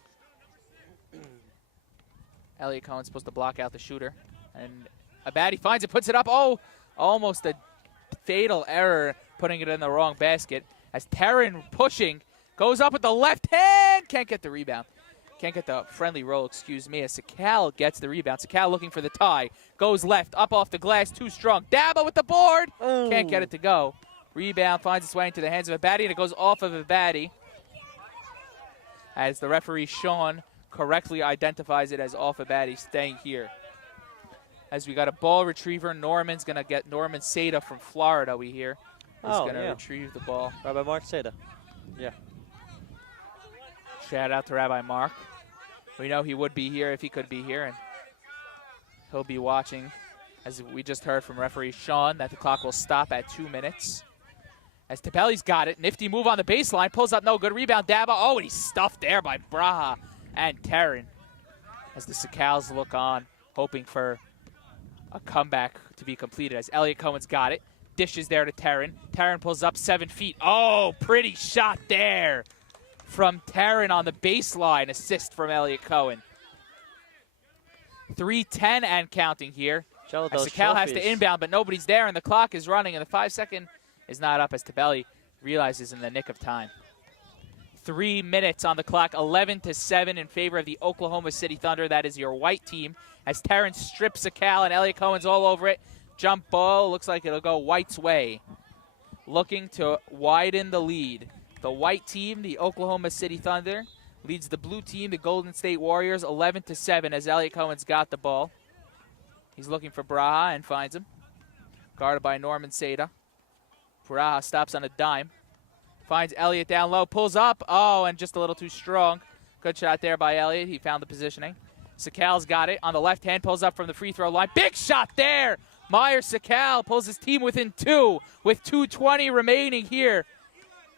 Elliot Cohen's supposed to block out the shooter. And Abadi finds it, puts it up. Oh, almost a fatal error, putting it in the wrong basket. As Terran pushing, goes up with the left hand. Can't get the rebound. Can't get the friendly roll, excuse me, as Sakal gets the rebound. Sakal looking for the tie. Goes left, up off the glass, too strong. Dabo with the board. Oh. Can't get it to go. Rebound finds its way into the hands of Abadi, and it goes off of Abadi. As the referee, Sean, correctly identifies it as off Abadi, staying here. As we got a ball retriever, Norman's going to get Norman Seda from Florida, we hear. He's going to retrieve the ball. Rabbi Mark Seda. Yeah. Shout out to Rabbi Mark. We know he would be here if he could be here, and he'll be watching, as we just heard from referee Sean, that the clock will stop at 2 minutes. As Tabelli's got it, nifty move on the baseline, pulls up, no good, rebound, Daba. Oh, and he's stuffed there by Braha and Terran. As the Sakals look on, hoping for a comeback to be completed, as Elliot Cohen's got it. Dishes there to Terran. Terran pulls up 7 feet. Oh, pretty shot there from Terran on the baseline. Assist from Elliot Cohen. 3:10 and counting here. Sakal has to inbound, but nobody's there, and the clock is running, and the 5-second is not up as Tabelli realizes in the nick of time. 3 minutes on the clock, 11-7 in favor of the Oklahoma City Thunder. That is your white team. As Terran strips Sakal, and Elliot Cohen's all over it. Jump ball, looks like it'll go White's way. Looking to widen the lead. The white team, the Oklahoma City Thunder, leads the blue team, the Golden State Warriors, 11-7 as Elliot Cohen's got the ball. He's looking for Braha and finds him. Guarded by Norman Seda. Braha stops on a dime. Finds Elliot down low, pulls up. Oh, and just a little too strong. Good shot there by Elliot. He found the positioning. Sakal's got it on the left hand, pulls up from the free throw line. Big shot there. Meyer Sakal pulls his team within 2 with 2:20 remaining here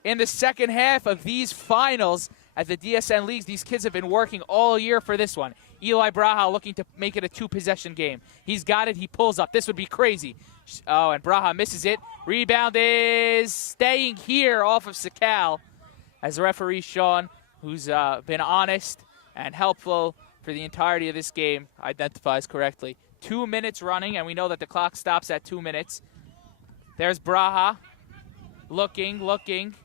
in the second half of these finals at the DSN leagues. These kids have been working all year for this one. Eli Braha looking to make it a 2-possession game. He's got it. He pulls up. This would be crazy. Oh, and Braha misses it. Rebound is staying here off of Sakal as referee Sean, who's been honest and helpful for the entirety of this game, identifies correctly. 2 minutes running, and we know that the clock stops at 2 minutes. There's Braha. Looking.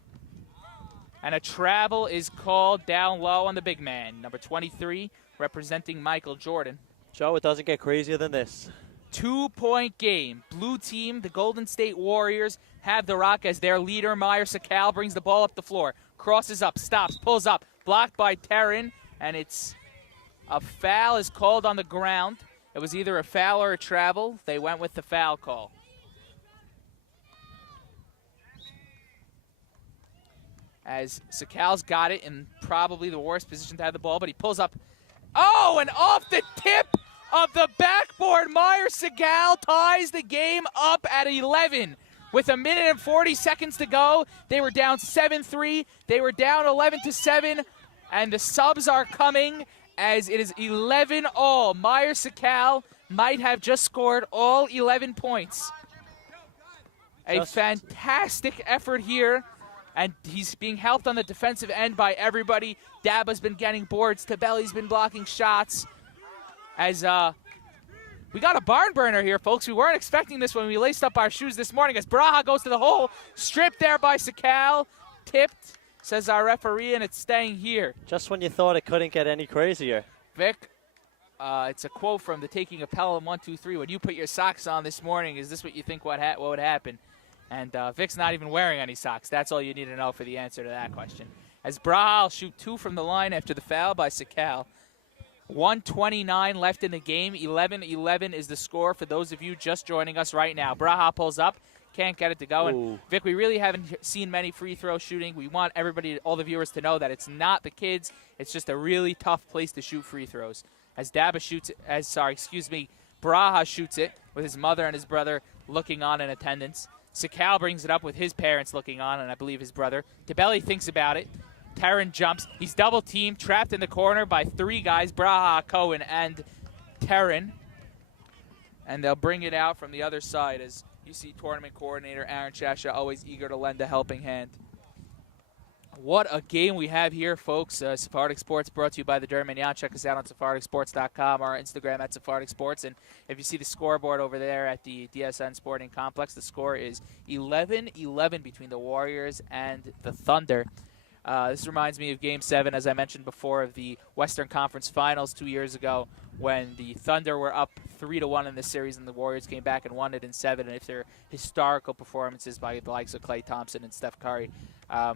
And a travel is called down low on the big man. Number 23, representing Michael Jordan. Joe, it doesn't get crazier than this. 2-point game. Blue team, the Golden State Warriors, have the rock as their leader. Meyer Sakal brings the ball up the floor. Crosses up, stops, pulls up. Blocked by Terran, and it's a foul is called on the ground. It was either a foul or a travel. They went with the foul call. As Sakal's got it in probably the worst position to have the ball, but he pulls up. Oh, and off the tip of the backboard, Meyer Sakal ties the game up at 11. With 1 minute and 40 seconds to go, they were down 7-3. They were down 11-7, and the subs are coming as it is 11-all. Meyer Sakal might have just scored all 11 points. A fantastic effort here, and he's being helped on the defensive end by everybody. Daba's been getting boards. Tabelli's been blocking shots. As we got a barn burner here, folks. We weren't expecting this when we laced up our shoes this morning as Braha goes to the hole. Stripped there by Sakal. Tipped, says our referee, and it's staying here. Just when you thought it couldn't get any crazier. Vic, it's a quote from the Taking a Pelham 1-2-3. When you put your socks on this morning, is this what you think what would happen? And Vic's not even wearing any socks. That's all you need to know for the answer to that question. As Braha will shoot 2 from the line after the foul by Sakal. 1:29 left in the game. 11-11 is the score for those of you just joining us right now. Braha pulls up. Can't get it to go. And Vic, we really haven't seen many free throw shooting. We want everybody, all the viewers, to know that it's not the kids. It's just a really tough place to shoot free throws. As Braha shoots it with his mother and his brother looking on in attendance. Sakal brings it up with his parents looking on, and I believe his brother. Tabelli thinks about it. Terran jumps. He's double-teamed, trapped in the corner by 3 guys, Braha, Cohen, and Terran. And they'll bring it out from the other side as you see tournament coordinator Aaron Chasha always eager to lend a helping hand. What a game we have here, folks. Sephardic Sports brought to you by the Dermignan. Check us out on SephardicSports.com or Instagram at Sephardic Sports. And if you see the scoreboard over there at the DSN Sporting Complex, the score is 11-11 between the Warriors and the Thunder. This reminds me of Game 7, as I mentioned before, of the Western Conference Finals 2 years ago when the Thunder were up 3-1 in this series and the Warriors came back and won it in 7. And if they're historical performances by the likes of Klay Thompson and Steph Curry,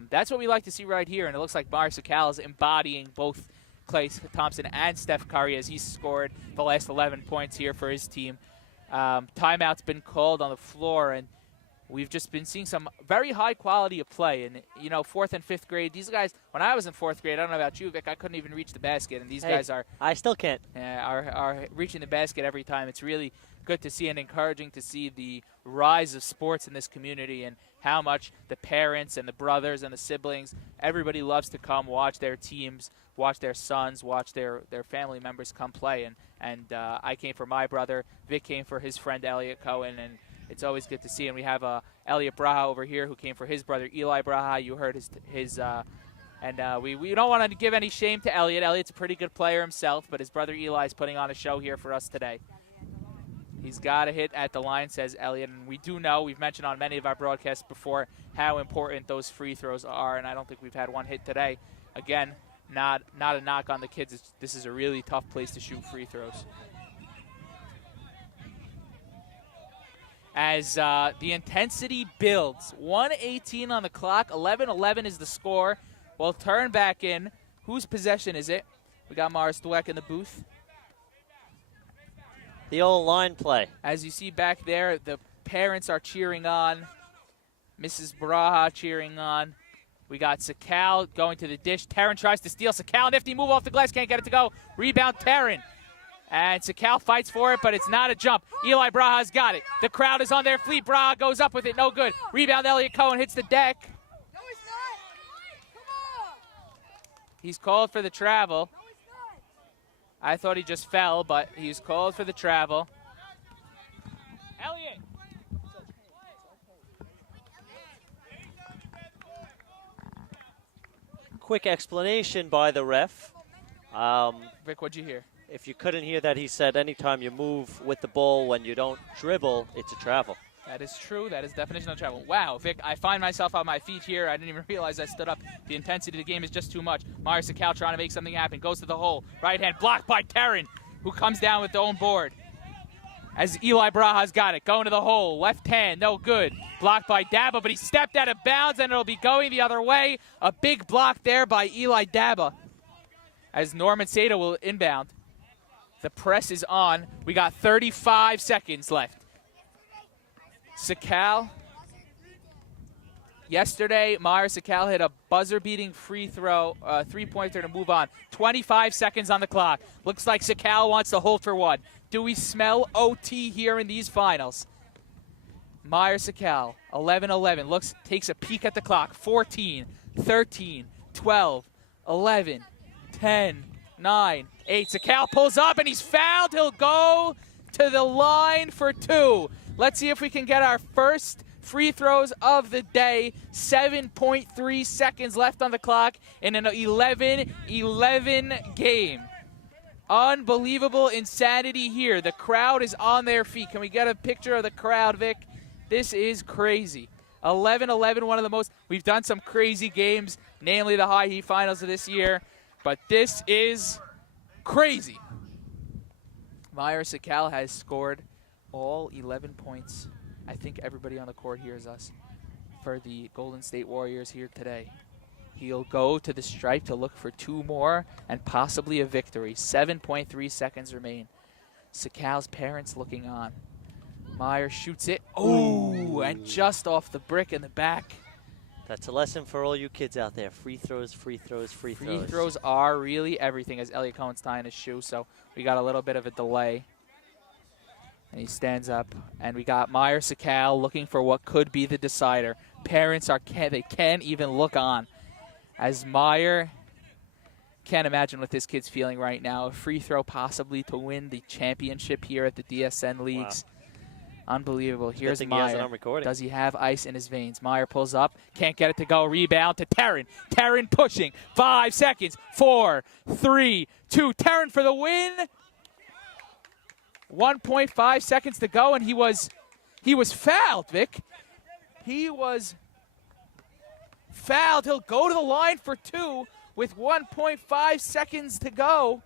that's what we like to see right here. And it looks like Meyer Sakal is embodying both Klay Thompson and Steph Curry as he's scored the last 11 points here for his team. Timeout's been called on the floor, and we've just been seeing some very high quality of play. And, you know, 4th and 5th grade, these guys, when I was in 4th grade, I don't know about you, Vic, I couldn't even reach the basket. And these guys are. I still can't. Are reaching the basket every time. It's really good to see and encouraging to see the rise of sports in this community and how much the parents and the brothers and the siblings, everybody loves to come watch their teams, watch their sons, watch their family members come play. And I came for my brother. Vic came for his friend Elliot Cohen, and it's always good to see. And we have Elliot Braha over here who came for his brother Eli Braha. You heard his we don't want to give any shame to Elliot. Elliot's a pretty good player himself, but his brother Eli is putting on a show here for us today. He's got a hit at the line, says Elliot, and we do know, we've mentioned on many of our broadcasts before, how important those free throws are, and I don't think we've had one hit today. Again, not a knock on the kids. This is a really tough place to shoot free throws. As the intensity builds. 1:18 on the clock. 11-11 is the score. We'll turn back in. Whose possession is it? We got Mars Dweck in the booth. The old line play. As you see back there, the parents are cheering on. Mrs. Braha cheering on. We got Sakal going to the dish. Terran tries to steal. Sakal, nifty move off the glass. Can't get it to go. Rebound, Terran. And Sakal fights for it, but it's not a jump. Eli Braha's got it. The crowd is on their feet. Braha goes up with it. No good. Rebound, Elliot Cohen hits the deck. No, he's not. Come on. He's called for the travel. No, he's not. I thought he just fell, but he's called for the travel. Elliot. Quick explanation by the ref. Vic, what'd you hear? If you couldn't hear that, he said anytime you move with the ball when you don't dribble, it's a travel. That is true. That is definition of travel. Wow, Vic, I find myself on my feet here. I didn't even realize I stood up. The intensity of the game is just too much. Meyer Sakal trying to make something happen. Goes to the hole. Right hand blocked by Terran, who comes down with the own board. as Eli Barajas got it. Going to the hole. Left hand, no good. Blocked by Daba, but he stepped out of bounds, and it'll be going the other way. A big block there by Eli Daba as Norman Sato will inbound. The press is on. We got 35 seconds left. Sakal. Yesterday, Meyer Sakal hit a buzzer-beating free throw, three-pointer to move on. 25 seconds on the clock. Looks like Sakal wants to hold for one. Do we smell OT here in these finals? Meyer Sakal, 11-11, takes a peek at the clock. 14, 13, 12, 11, 10, 9, 8. Sakal pulls up and he's fouled. He'll go to the line for two. Let's see if we can get our first free throws of the day. 7.3 seconds left on the clock in an 11-11 game. Unbelievable insanity here. The crowd is on their feet. Can we get a picture of the crowd, Vic? This is crazy. 11-11, one of the most. We've done some crazy games, namely the High Heat Finals of this year, but this is crazy. Meyer Sakal has scored all 11 points. I think everybody on the court hears us for the Golden State Warriors here today. He'll go to the stripe to look for two more and possibly a victory. 7.3 seconds remain. Sakal's parents looking on. Meyer shoots it. Oh, and just off the brick in the back. That's a lesson for all you kids out there. Free throws, free throws, free throws. Free throws are really everything, as Elliot Cohen's tying his shoe, so we got a little bit of a delay. And he stands up, and we got Meyer Sakal looking for what could be the decider. Parents they can't even look on. As Meyer can't imagine what this kid's feeling right now. A free throw possibly to win the championship here at the DSN leagues. Wow. Unbelievable. Here's Meyer. Does he have ice in his veins? Meyer pulls up, can't get it to go. Rebound to Terran. Terran pushing. 5 seconds. 4, 3, 2. Terran for the win. 1.5 seconds to go, and he was fouled, Vic. He was fouled. He'll go to the line for two with 1.5 seconds to go.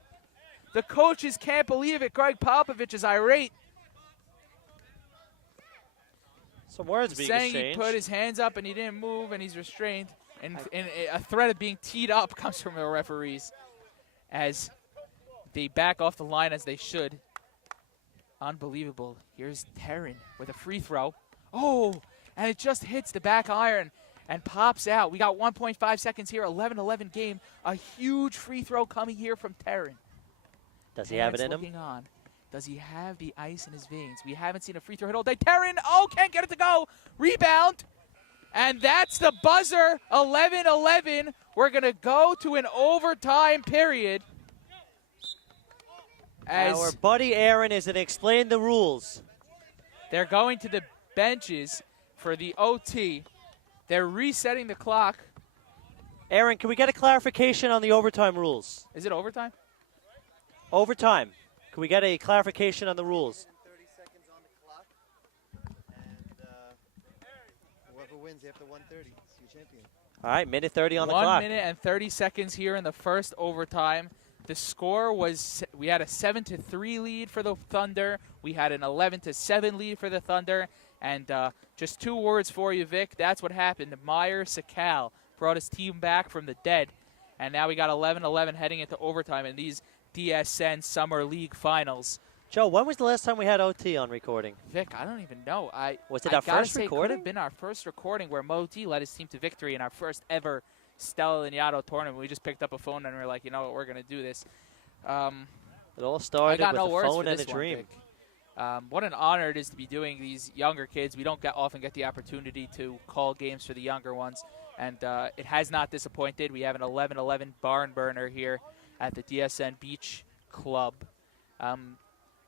The coaches can't believe it. Greg Popovich is irate. Some words being saying exchanged. He put his hands up and he didn't move and he's restrained. And a threat of being teed up comes from the referees as they back off the line as they should. Unbelievable. Here's Terran with a free throw. Oh, and it just hits the back iron and pops out. We got 1.5 seconds here, 11-11 game. A huge free throw coming here from Terran. Does he have it in him? Looking on. Does he have the ice in his veins? We haven't seen a free throw hit all day. Terran, oh, can't get it to go. Rebound. And that's the buzzer, 11-11. We're going to go to an overtime period. As our buddy Aaron is going to explain the rules. They're going to the benches for the OT. They're resetting the clock. Aaron, can we get a clarification on the overtime rules? Is it overtime? Overtime. Can we get a clarification on the rules? 30 seconds on the clock. And whoever wins after 1:30 is your champion. All right, minute 30 on the 1 clock. minute and 30 seconds here in the first overtime. The score was, we had a 7-3 lead for the Thunder. We had an 11-7 lead for the Thunder. And just 2 words for you, Vic. That's what happened. Meyer Sakal brought his team back from the dead. And now we got 11-11 heading into overtime in these DSN Summer League Finals. Joe, when was the last time we had OT on recording? Vic, I don't even know. Was it our first recording? It could have been our first recording where Moti led his team to victory in our first ever Stella Liniato tournament. We just picked up a phone and we were like, you know what, we're going to do this. It all started with a phone and a dream. What an honor it is to be doing these younger kids. We don't often get the opportunity to call games for the younger ones, and it has not disappointed. We have an 11-11 barn burner here at the DSN Beach Club.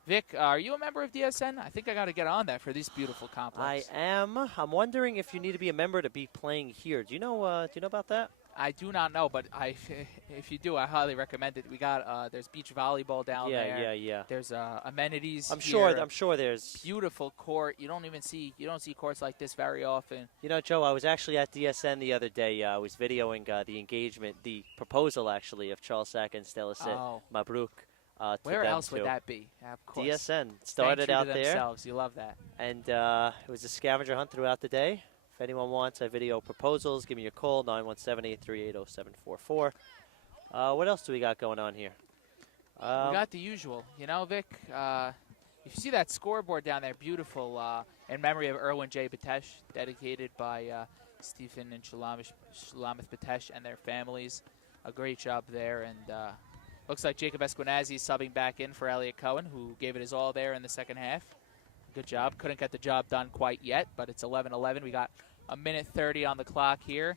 Vic, are you a member of DSN? I think I got to get on that for this beautiful complex. I am. I'm wondering if you need to be a member to be playing here. Do you know about that? I do not know, but if you do, I highly recommend it. We got there's beach volleyball down there. Yeah. There's amenities. I'm here. sure there's Beautiful court. You don't see courts like this very often. You know, Joe, I was actually at DSN the other day. I was videoing the engagement, the proposal actually of Charles Sack and Stella Sit. Oh. Mabruk. to Where them else would too. that be? Of course. DSN Staying started true to out there, themselves. You love that. and it was a scavenger hunt throughout the day. If anyone wants video proposals, give me a call, 917-838-0744. What else do we got going on here? We got the usual. You know, Vic, if you see that scoreboard down there, beautiful, in memory of Erwin J. Batesh, dedicated by Stephen and Shalamith Batesh and their families. A great job there. And looks like Jacob Esquinazzi subbing back in for Elliot Cohen, who gave it his all there in the second half. Good job. Couldn't get the job done quite yet, but it's 11-11. We got a minute 30 on the clock here.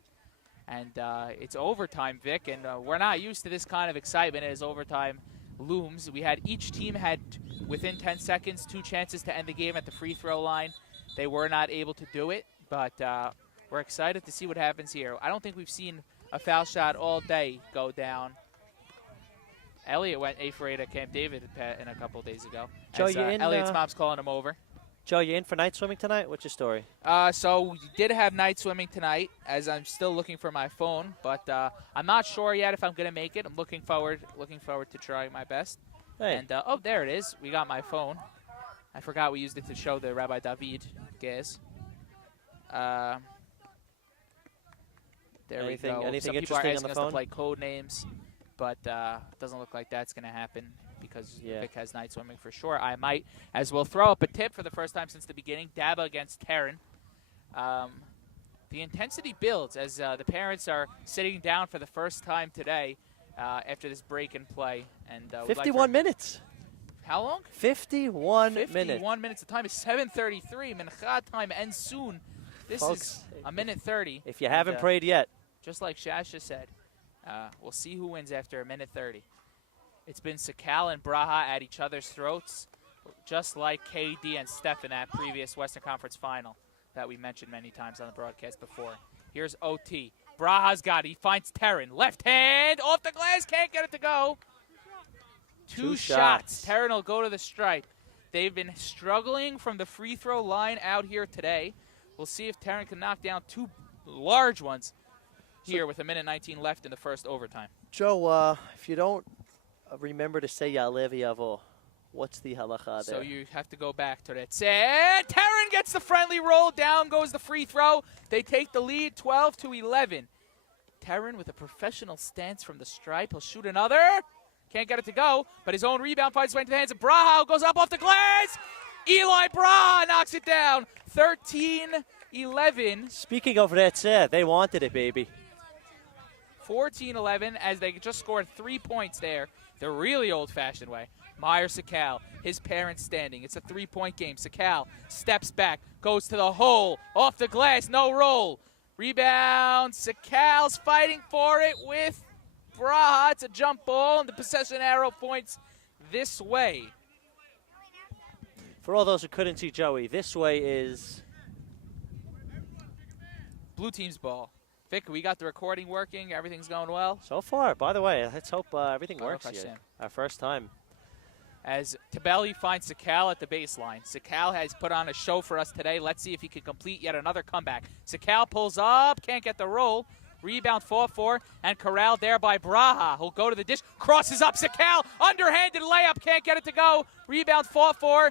And it's overtime, Vic, and we're not used to this kind of excitement as overtime looms. Each team had, within 10 seconds, 2 chances to end the game at the free throw line. They were not able to do it, but we're excited to see what happens here. I don't think we've seen a foul shot all day go down. Elliot went 8 for 8 at Camp David in a couple of days ago. Joe, as, you in? Elliot's mom's calling him over. Joe, you in for night swimming tonight? What's your story? So we did have night swimming tonight, as I'm still looking for my phone, but I'm not sure yet if I'm going to make it. I'm looking forward to trying my best. Hey. And oh, there it is. We got my phone. I forgot we used it to show the Rabbi David Gez. There we go. Anything Some people are interesting on asking the us phone? to play code names, but it doesn't look like that's going to happen because Vic has night swimming for sure. I might as well throw up a tip for the first time since the beginning. Daba against Terran. The intensity builds as the parents are sitting down for the first time today after this break in play. And 51 minutes. How long? 51 minutes. 51 minutes. The time is 7:33. Mincha time ends soon. This Folks, is a minute 30. If you haven't prayed yet. Just like Shasha said, we'll see who wins after a minute 30. It's been Sakal and Braha at each other's throats, just like KD and Steph in that previous Western Conference final that we mentioned many times on the broadcast before. Here's OT. Braha's got it. He finds Terran. Left hand off the glass. Can't get it to go. Two shots. Terran will go to the stripe. They've been struggling from the free throw line out here today. We'll see if Terran can knock down 2 large ones here with a minute 19 left in the first overtime. Joe, if you don't remember to say Ya'alev Yavo, what's the halacha there? So you have to go back to that. Terran gets the friendly roll. Down goes the free throw. They take the lead 12-11. Terran with a professional stance from the stripe. He'll shoot another. Can't get it to go, but his own rebound finds its way into the hands of Braha. Goes up off the glass. Eli Braha knocks it down. 13-11. Speaking of that, they wanted it, baby. 14-11 as they just scored 3 points there the really old-fashioned way. Meyer Sakal, his parents standing. It's a 3-point game. Sakal steps back, goes to the hole, off the glass, no roll. Rebound, Sakal's fighting for it with Braha. It's a jump ball, and the possession arrow points this way. For all those who couldn't see Joey, this way is Blue team's ball. Vic, we got the recording working. Everything's going well. So far, by the way, let's hope everything Baruch works here. Hashem. Our first time. As Tabelli finds Sakal at the baseline. Sakal has put on a show for us today. Let's see if he can complete yet another comeback. Sakal pulls up, can't get the roll. Rebound 4-4, and corralled there by Braha. He'll go to the dish, crosses up Sakal, underhanded layup, can't get it to go. Rebound 4-4,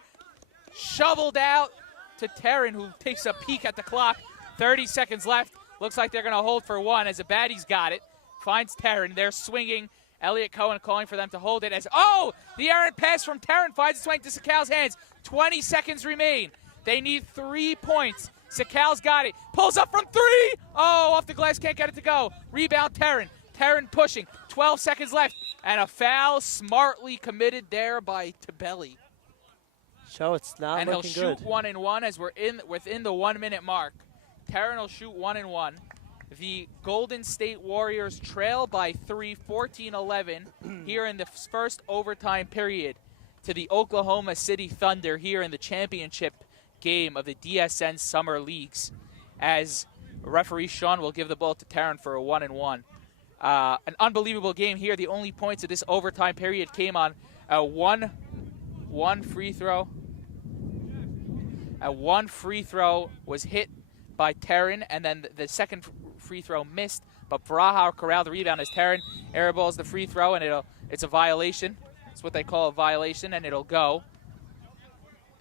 shoveled out to Terran, who takes a peek at the clock. 30 seconds left. Looks like they're going to hold for one as Abadi's got it. Finds Terran. They're swinging. Elliot Cohen calling for them to hold it as, the errant pass from Terran finds its way into Sakal's hands. 20 seconds remain. They need 3 points. Sakal's got it. Pulls up from 3. Off the glass. Can't get it to go. Rebound Terran. Terran pushing. 12 seconds left. And a foul smartly committed there by Tabelli. So it's not and looking good. And he'll shoot 1 and 1 as we're within the 1 minute mark. Terran will shoot 1 and 1. The Golden State Warriors trail by 3, 14-11 here in the first overtime period to the Oklahoma City Thunder here in the championship game of the DSN Summer Leagues, as referee Sean will give the ball to Terran for a 1 and 1. An unbelievable game here. The only points of this overtime period came on a one free throw. One free throw was hit by Terran, and then the second free throw missed, but Braha corralled the rebound as Terran airballs the free throw, and it's a violation. It's what they call a violation, and it'll go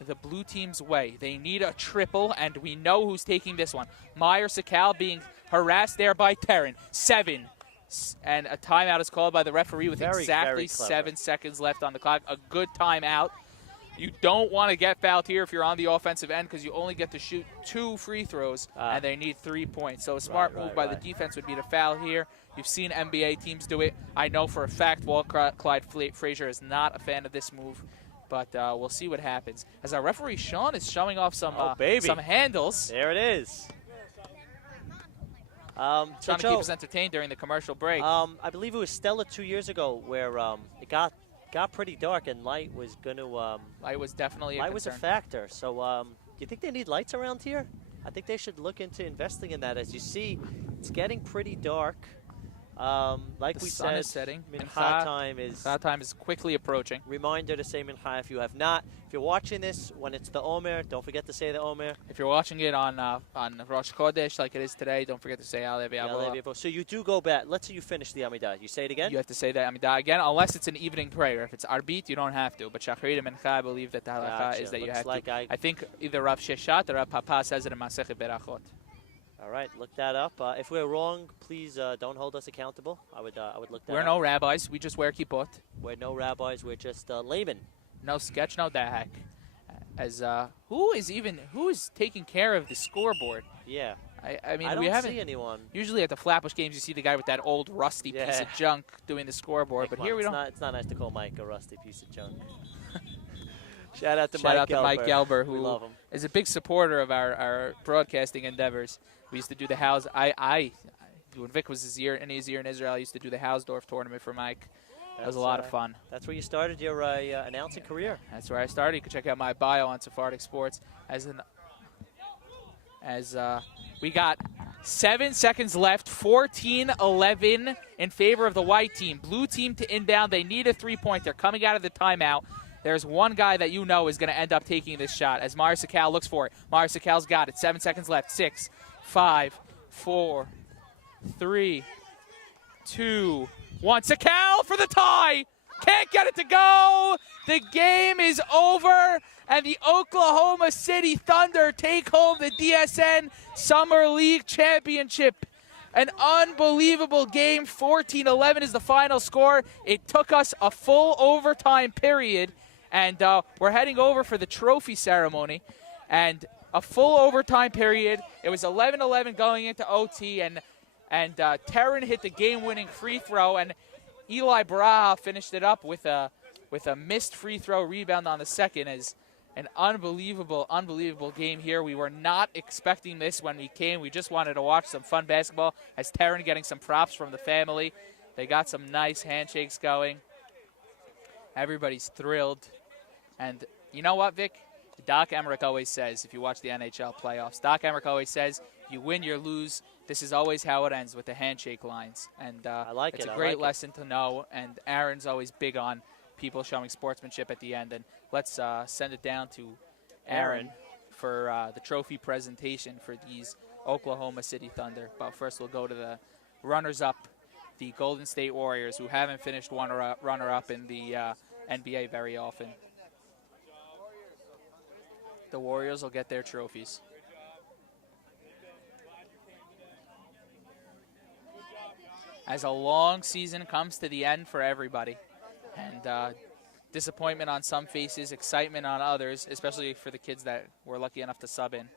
the blue team's way. They need a triple, and we know who's taking this one. Meyer Sakal being harassed there by Terran. 7. And a timeout is called by the referee with exactly 7 seconds left on the clock. A good timeout. You don't want to get fouled here if you're on the offensive end because you only get to shoot 2 free throws, and they need 3 points. So a smart move by the defense would be to foul here. You've seen NBA teams do it. I know for a fact Walt Clyde Frazier is not a fan of this move, but we'll see what happens. As our referee, Sean, is showing off some handles. There it is. Trying to keep us entertained during the commercial break. I believe it was Stella 2 years ago where it got pretty dark and light was going to light was definitely light was a factor. So do you think they need lights around here? I think they should look into investing in that. As you see, it's getting pretty dark. Like we said, is setting. Mincha time is quickly approaching. Reminder to say Mincha if you have not. If you're watching this when it's the Omer, don't forget to say the Omer. If you're watching it on Rosh Chodesh like it is today, don't forget to say Alev Yavo. So you do go back. Let's say you finish the Amidah. You say it again? You have to say the Amidah again, unless it's an evening prayer. If it's Arbit, you don't have to. But Shachrit and Mincha, I believe that the halacha is that you have to. I think either Rav Sheshat or Rav Papa says it in Masechet Berachot. All right, look that up. If we're wrong, please don't hold us accountable. I would look that up. We're no rabbis. We just wear kippot. We're no rabbis. We're just laymen. No sketch, no dahak. As who is taking care of the scoreboard? Yeah. I mean, I we haven't see anyone. Usually at the Flatbush games, you see the guy with that old rusty piece of junk doing the scoreboard. But here we don't. It's not nice to call Mike a rusty piece of junk. Shout out to Mike Gelber, who is a big supporter of our broadcasting endeavors. We used to do the house. When Vic was in Israel, I used to do the Hausdorff tournament for Mike. That was a lot of fun. That's where you started your announcing career. That's where I started. You can check out my bio on Sephardic Sports. We got 7 seconds left, 14-11 in favor of the white team. Blue team to inbound. They need a 3-point. They're coming out of the timeout. There's one guy that you know is going to end up taking this shot as Meyer Sakal looks for it. Meyer Sakal's got it. 7 seconds left. 6, 5, 4, 3, 2, 1. Sakal for the tie. Can't get it to go. The game is over, and the Oklahoma City Thunder take home the DSN Summer League Championship. An unbelievable game. 14-11 is the final score. It took us a full overtime period, and we're heading over for the trophy ceremony. And a full overtime period. It was 11-11 going into OT, and Terran hit the game-winning free throw, and Eli Braha finished it up with a missed free throw rebound on the second. As an unbelievable game here. We were not expecting this when we came. We just wanted to watch some fun basketball. As Terran getting some props from the family. They got some nice handshakes going. Everybody's thrilled. And you know what, Vic? Doc Emmerich always says, if you watch the NHL playoffs, Doc Emmerich always says, you win, you lose. This is always how it ends, with the handshake lines. And I like it's a great lesson to know. And Aaron's always big on people showing sportsmanship at the end. And let's send it down to Aaron for the trophy presentation for these Oklahoma City Thunder. But first we'll go to the runners-up, the Golden State Warriors, who haven't finished runner-up in the NBA very often. The Warriors will get their trophies. As a long season comes to the end for everybody. And disappointment on some faces, excitement on others, especially for the kids that were lucky enough to sub in.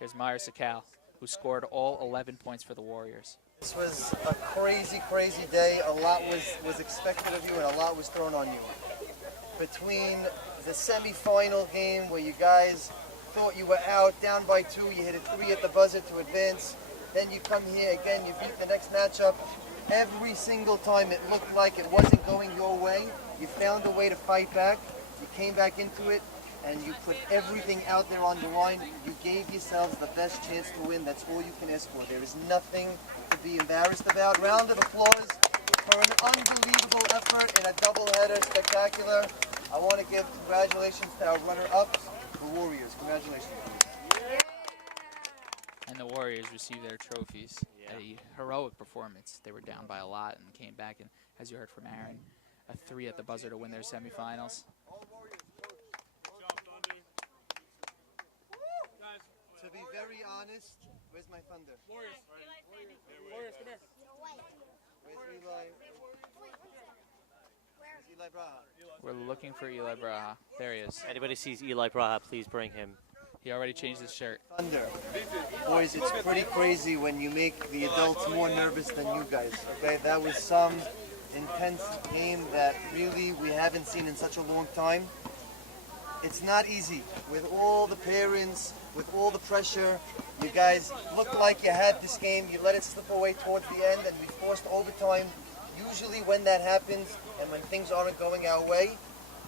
Here's Meyer Sakal, who scored all 11 points for the Warriors. This was a crazy, crazy day. A lot was expected of you, and a lot was thrown on you. Between the semifinal game where you guys thought you were out, down by 2, you hit a 3 at the buzzer to advance. Then you come here again, you beat the next matchup. Every single time it looked like it wasn't going your way, you found a way to fight back. You came back into it, and you put everything out there on the line. You gave yourselves the best chance to win. That's all you can ask for. There is nothing to be embarrassed about. Round of applause for an unbelievable effort in a doubleheader, spectacular. I want to give congratulations to our runner-ups, the Warriors. Congratulations. And the Warriors received their trophies. A heroic performance. They were down by a lot and came back, and as you heard from Aaron, a 3 at the buzzer to win their semifinals. To be very honest, where's my thunder? Warriors, come here. Where's Eli? Where's Eli Braha? We're looking for Eli Braha. There he is. Anybody sees Eli Braha, please bring him. He already changed his shirt. Thunder. Boys, it's pretty crazy when you make the adults more nervous than you guys, okay? That was some intense game that really we haven't seen in such a long time. It's not easy. With all the parents, with all the pressure, you guys looked like you had this game. You let it slip away towards the end, and we forced overtime. Usually when that happens and when things aren't going our way,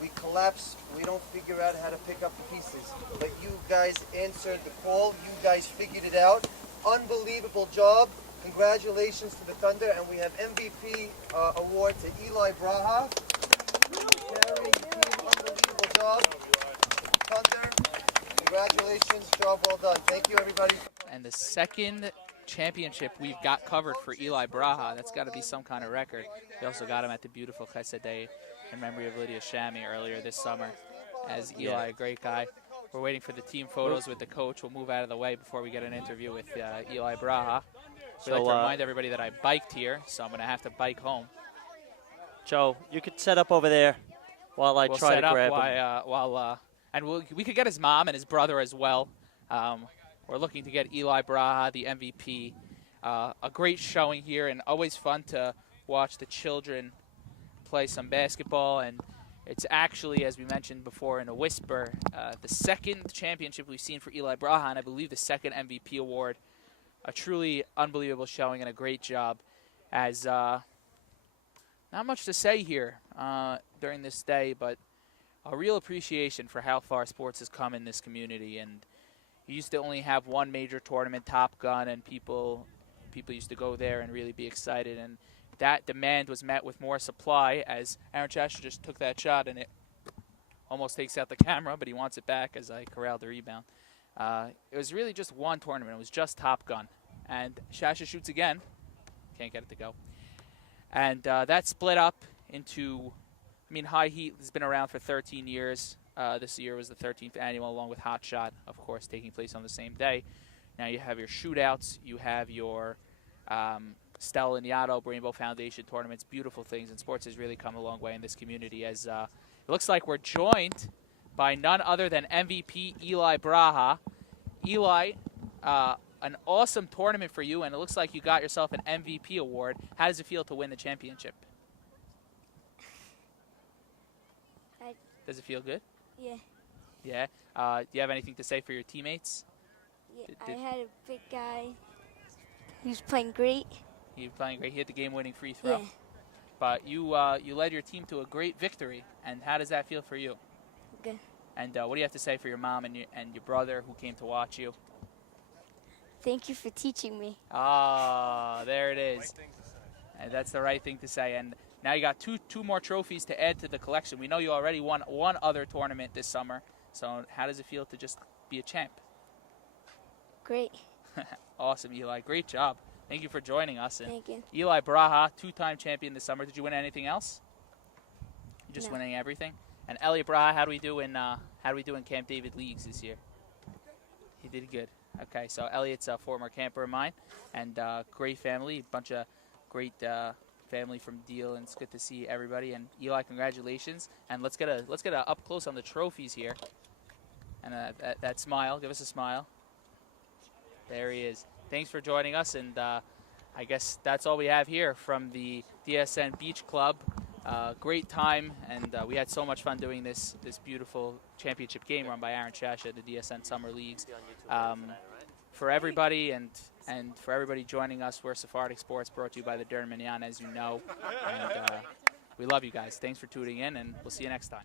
we collapse. We don't figure out how to pick up the pieces. But you guys answered the call. You guys figured it out. Unbelievable job. Congratulations to the Thunder, and we have MVP award to Eli Braha. Carrying the team. Unbelievable job. Thunder, congratulations. Job well done. Thank you, everybody. And the second championship we've got covered for Eli Braha. That's got to be some kind of record. We also got him at the beautiful Chesed Day in memory of Lydia Shami earlier this summer. As Eli, a great guy. We're waiting for the team photos with the coach. We'll move out of the way before we get an interview with Eli Braha. We'd like to remind everybody that I biked here, so I'm going to have to bike home. Joe, you could set up over there while I try to grab him. And we could get his mom and his brother as well. We're looking to get Eli Braha, the MVP. A great showing here, and always fun to watch the children play some basketball. And it's actually, as we mentioned before in a whisper, the second championship we've seen for Eli Braha, and I believe the second MVP award. A truly unbelievable showing and a great job. As not much to say here during this day, but a real appreciation for how far sports has come in this community. And you used to only have one major tournament, Top Gun, and people used to go there and really be excited. And that demand was met with more supply, as Aaron Chasher just took that shot, and it almost takes out the camera, but he wants it back as I corralled the rebound. It was really just one tournament. It was just Top Gun. And Shasha shoots again. Can't get it to go. And that split up into, High Heat has been around for 13 years. This year was the 13th annual, along with Hot Shot, of course, taking place on the same day. Now you have your shootouts. You have your Stella and Yato Rainbow Foundation tournaments. Beautiful things. And sports has really come a long way in this community, as it looks like we're joined by none other than MVP Eli Braha. Eli, an awesome tournament for you, and it looks like you got yourself an MVP award. How does it feel to win the championship? Does it feel good? Yeah. Yeah? Do you have anything to say for your teammates? Yeah, I had a big guy. He was playing great. He was playing great. He hit the game-winning free throw. Yeah. But you led your team to a great victory, and how does that feel for you? Good. And what do you have to say for your mom and your brother who came to watch you? Thank you for teaching me. Ah, there it is. And that's the right thing to say. And now you got two more trophies to add to the collection. We know you already won one other tournament this summer. So how does it feel to just be a champ? Great. Awesome, Eli. Great job. Thank you for joining us. And Thank you. Eli Braha, two-time champion this summer. Did you win anything else? You just No. winning everything. And Elliot Braha, how do we do in Camp David leagues this year? He did good. Okay, so Elliot's a former camper of mine, and great family, bunch of great family from Deal, and it's good to see everybody. And Eli, congratulations. And let's get a up close on the trophies here. And that smile, give us a smile. There he is. Thanks for joining us, and I guess that's all we have here from the DSN Beach Club. Great time, and we had so much fun doing this beautiful championship game run by Aaron Chasha, the DSN Summer Leagues. For everybody and for everybody joining us, we're Sephardic Sports, brought to you by the Dern Minyan, as you know. And we love you guys. Thanks for tuning in, and we'll see you next time.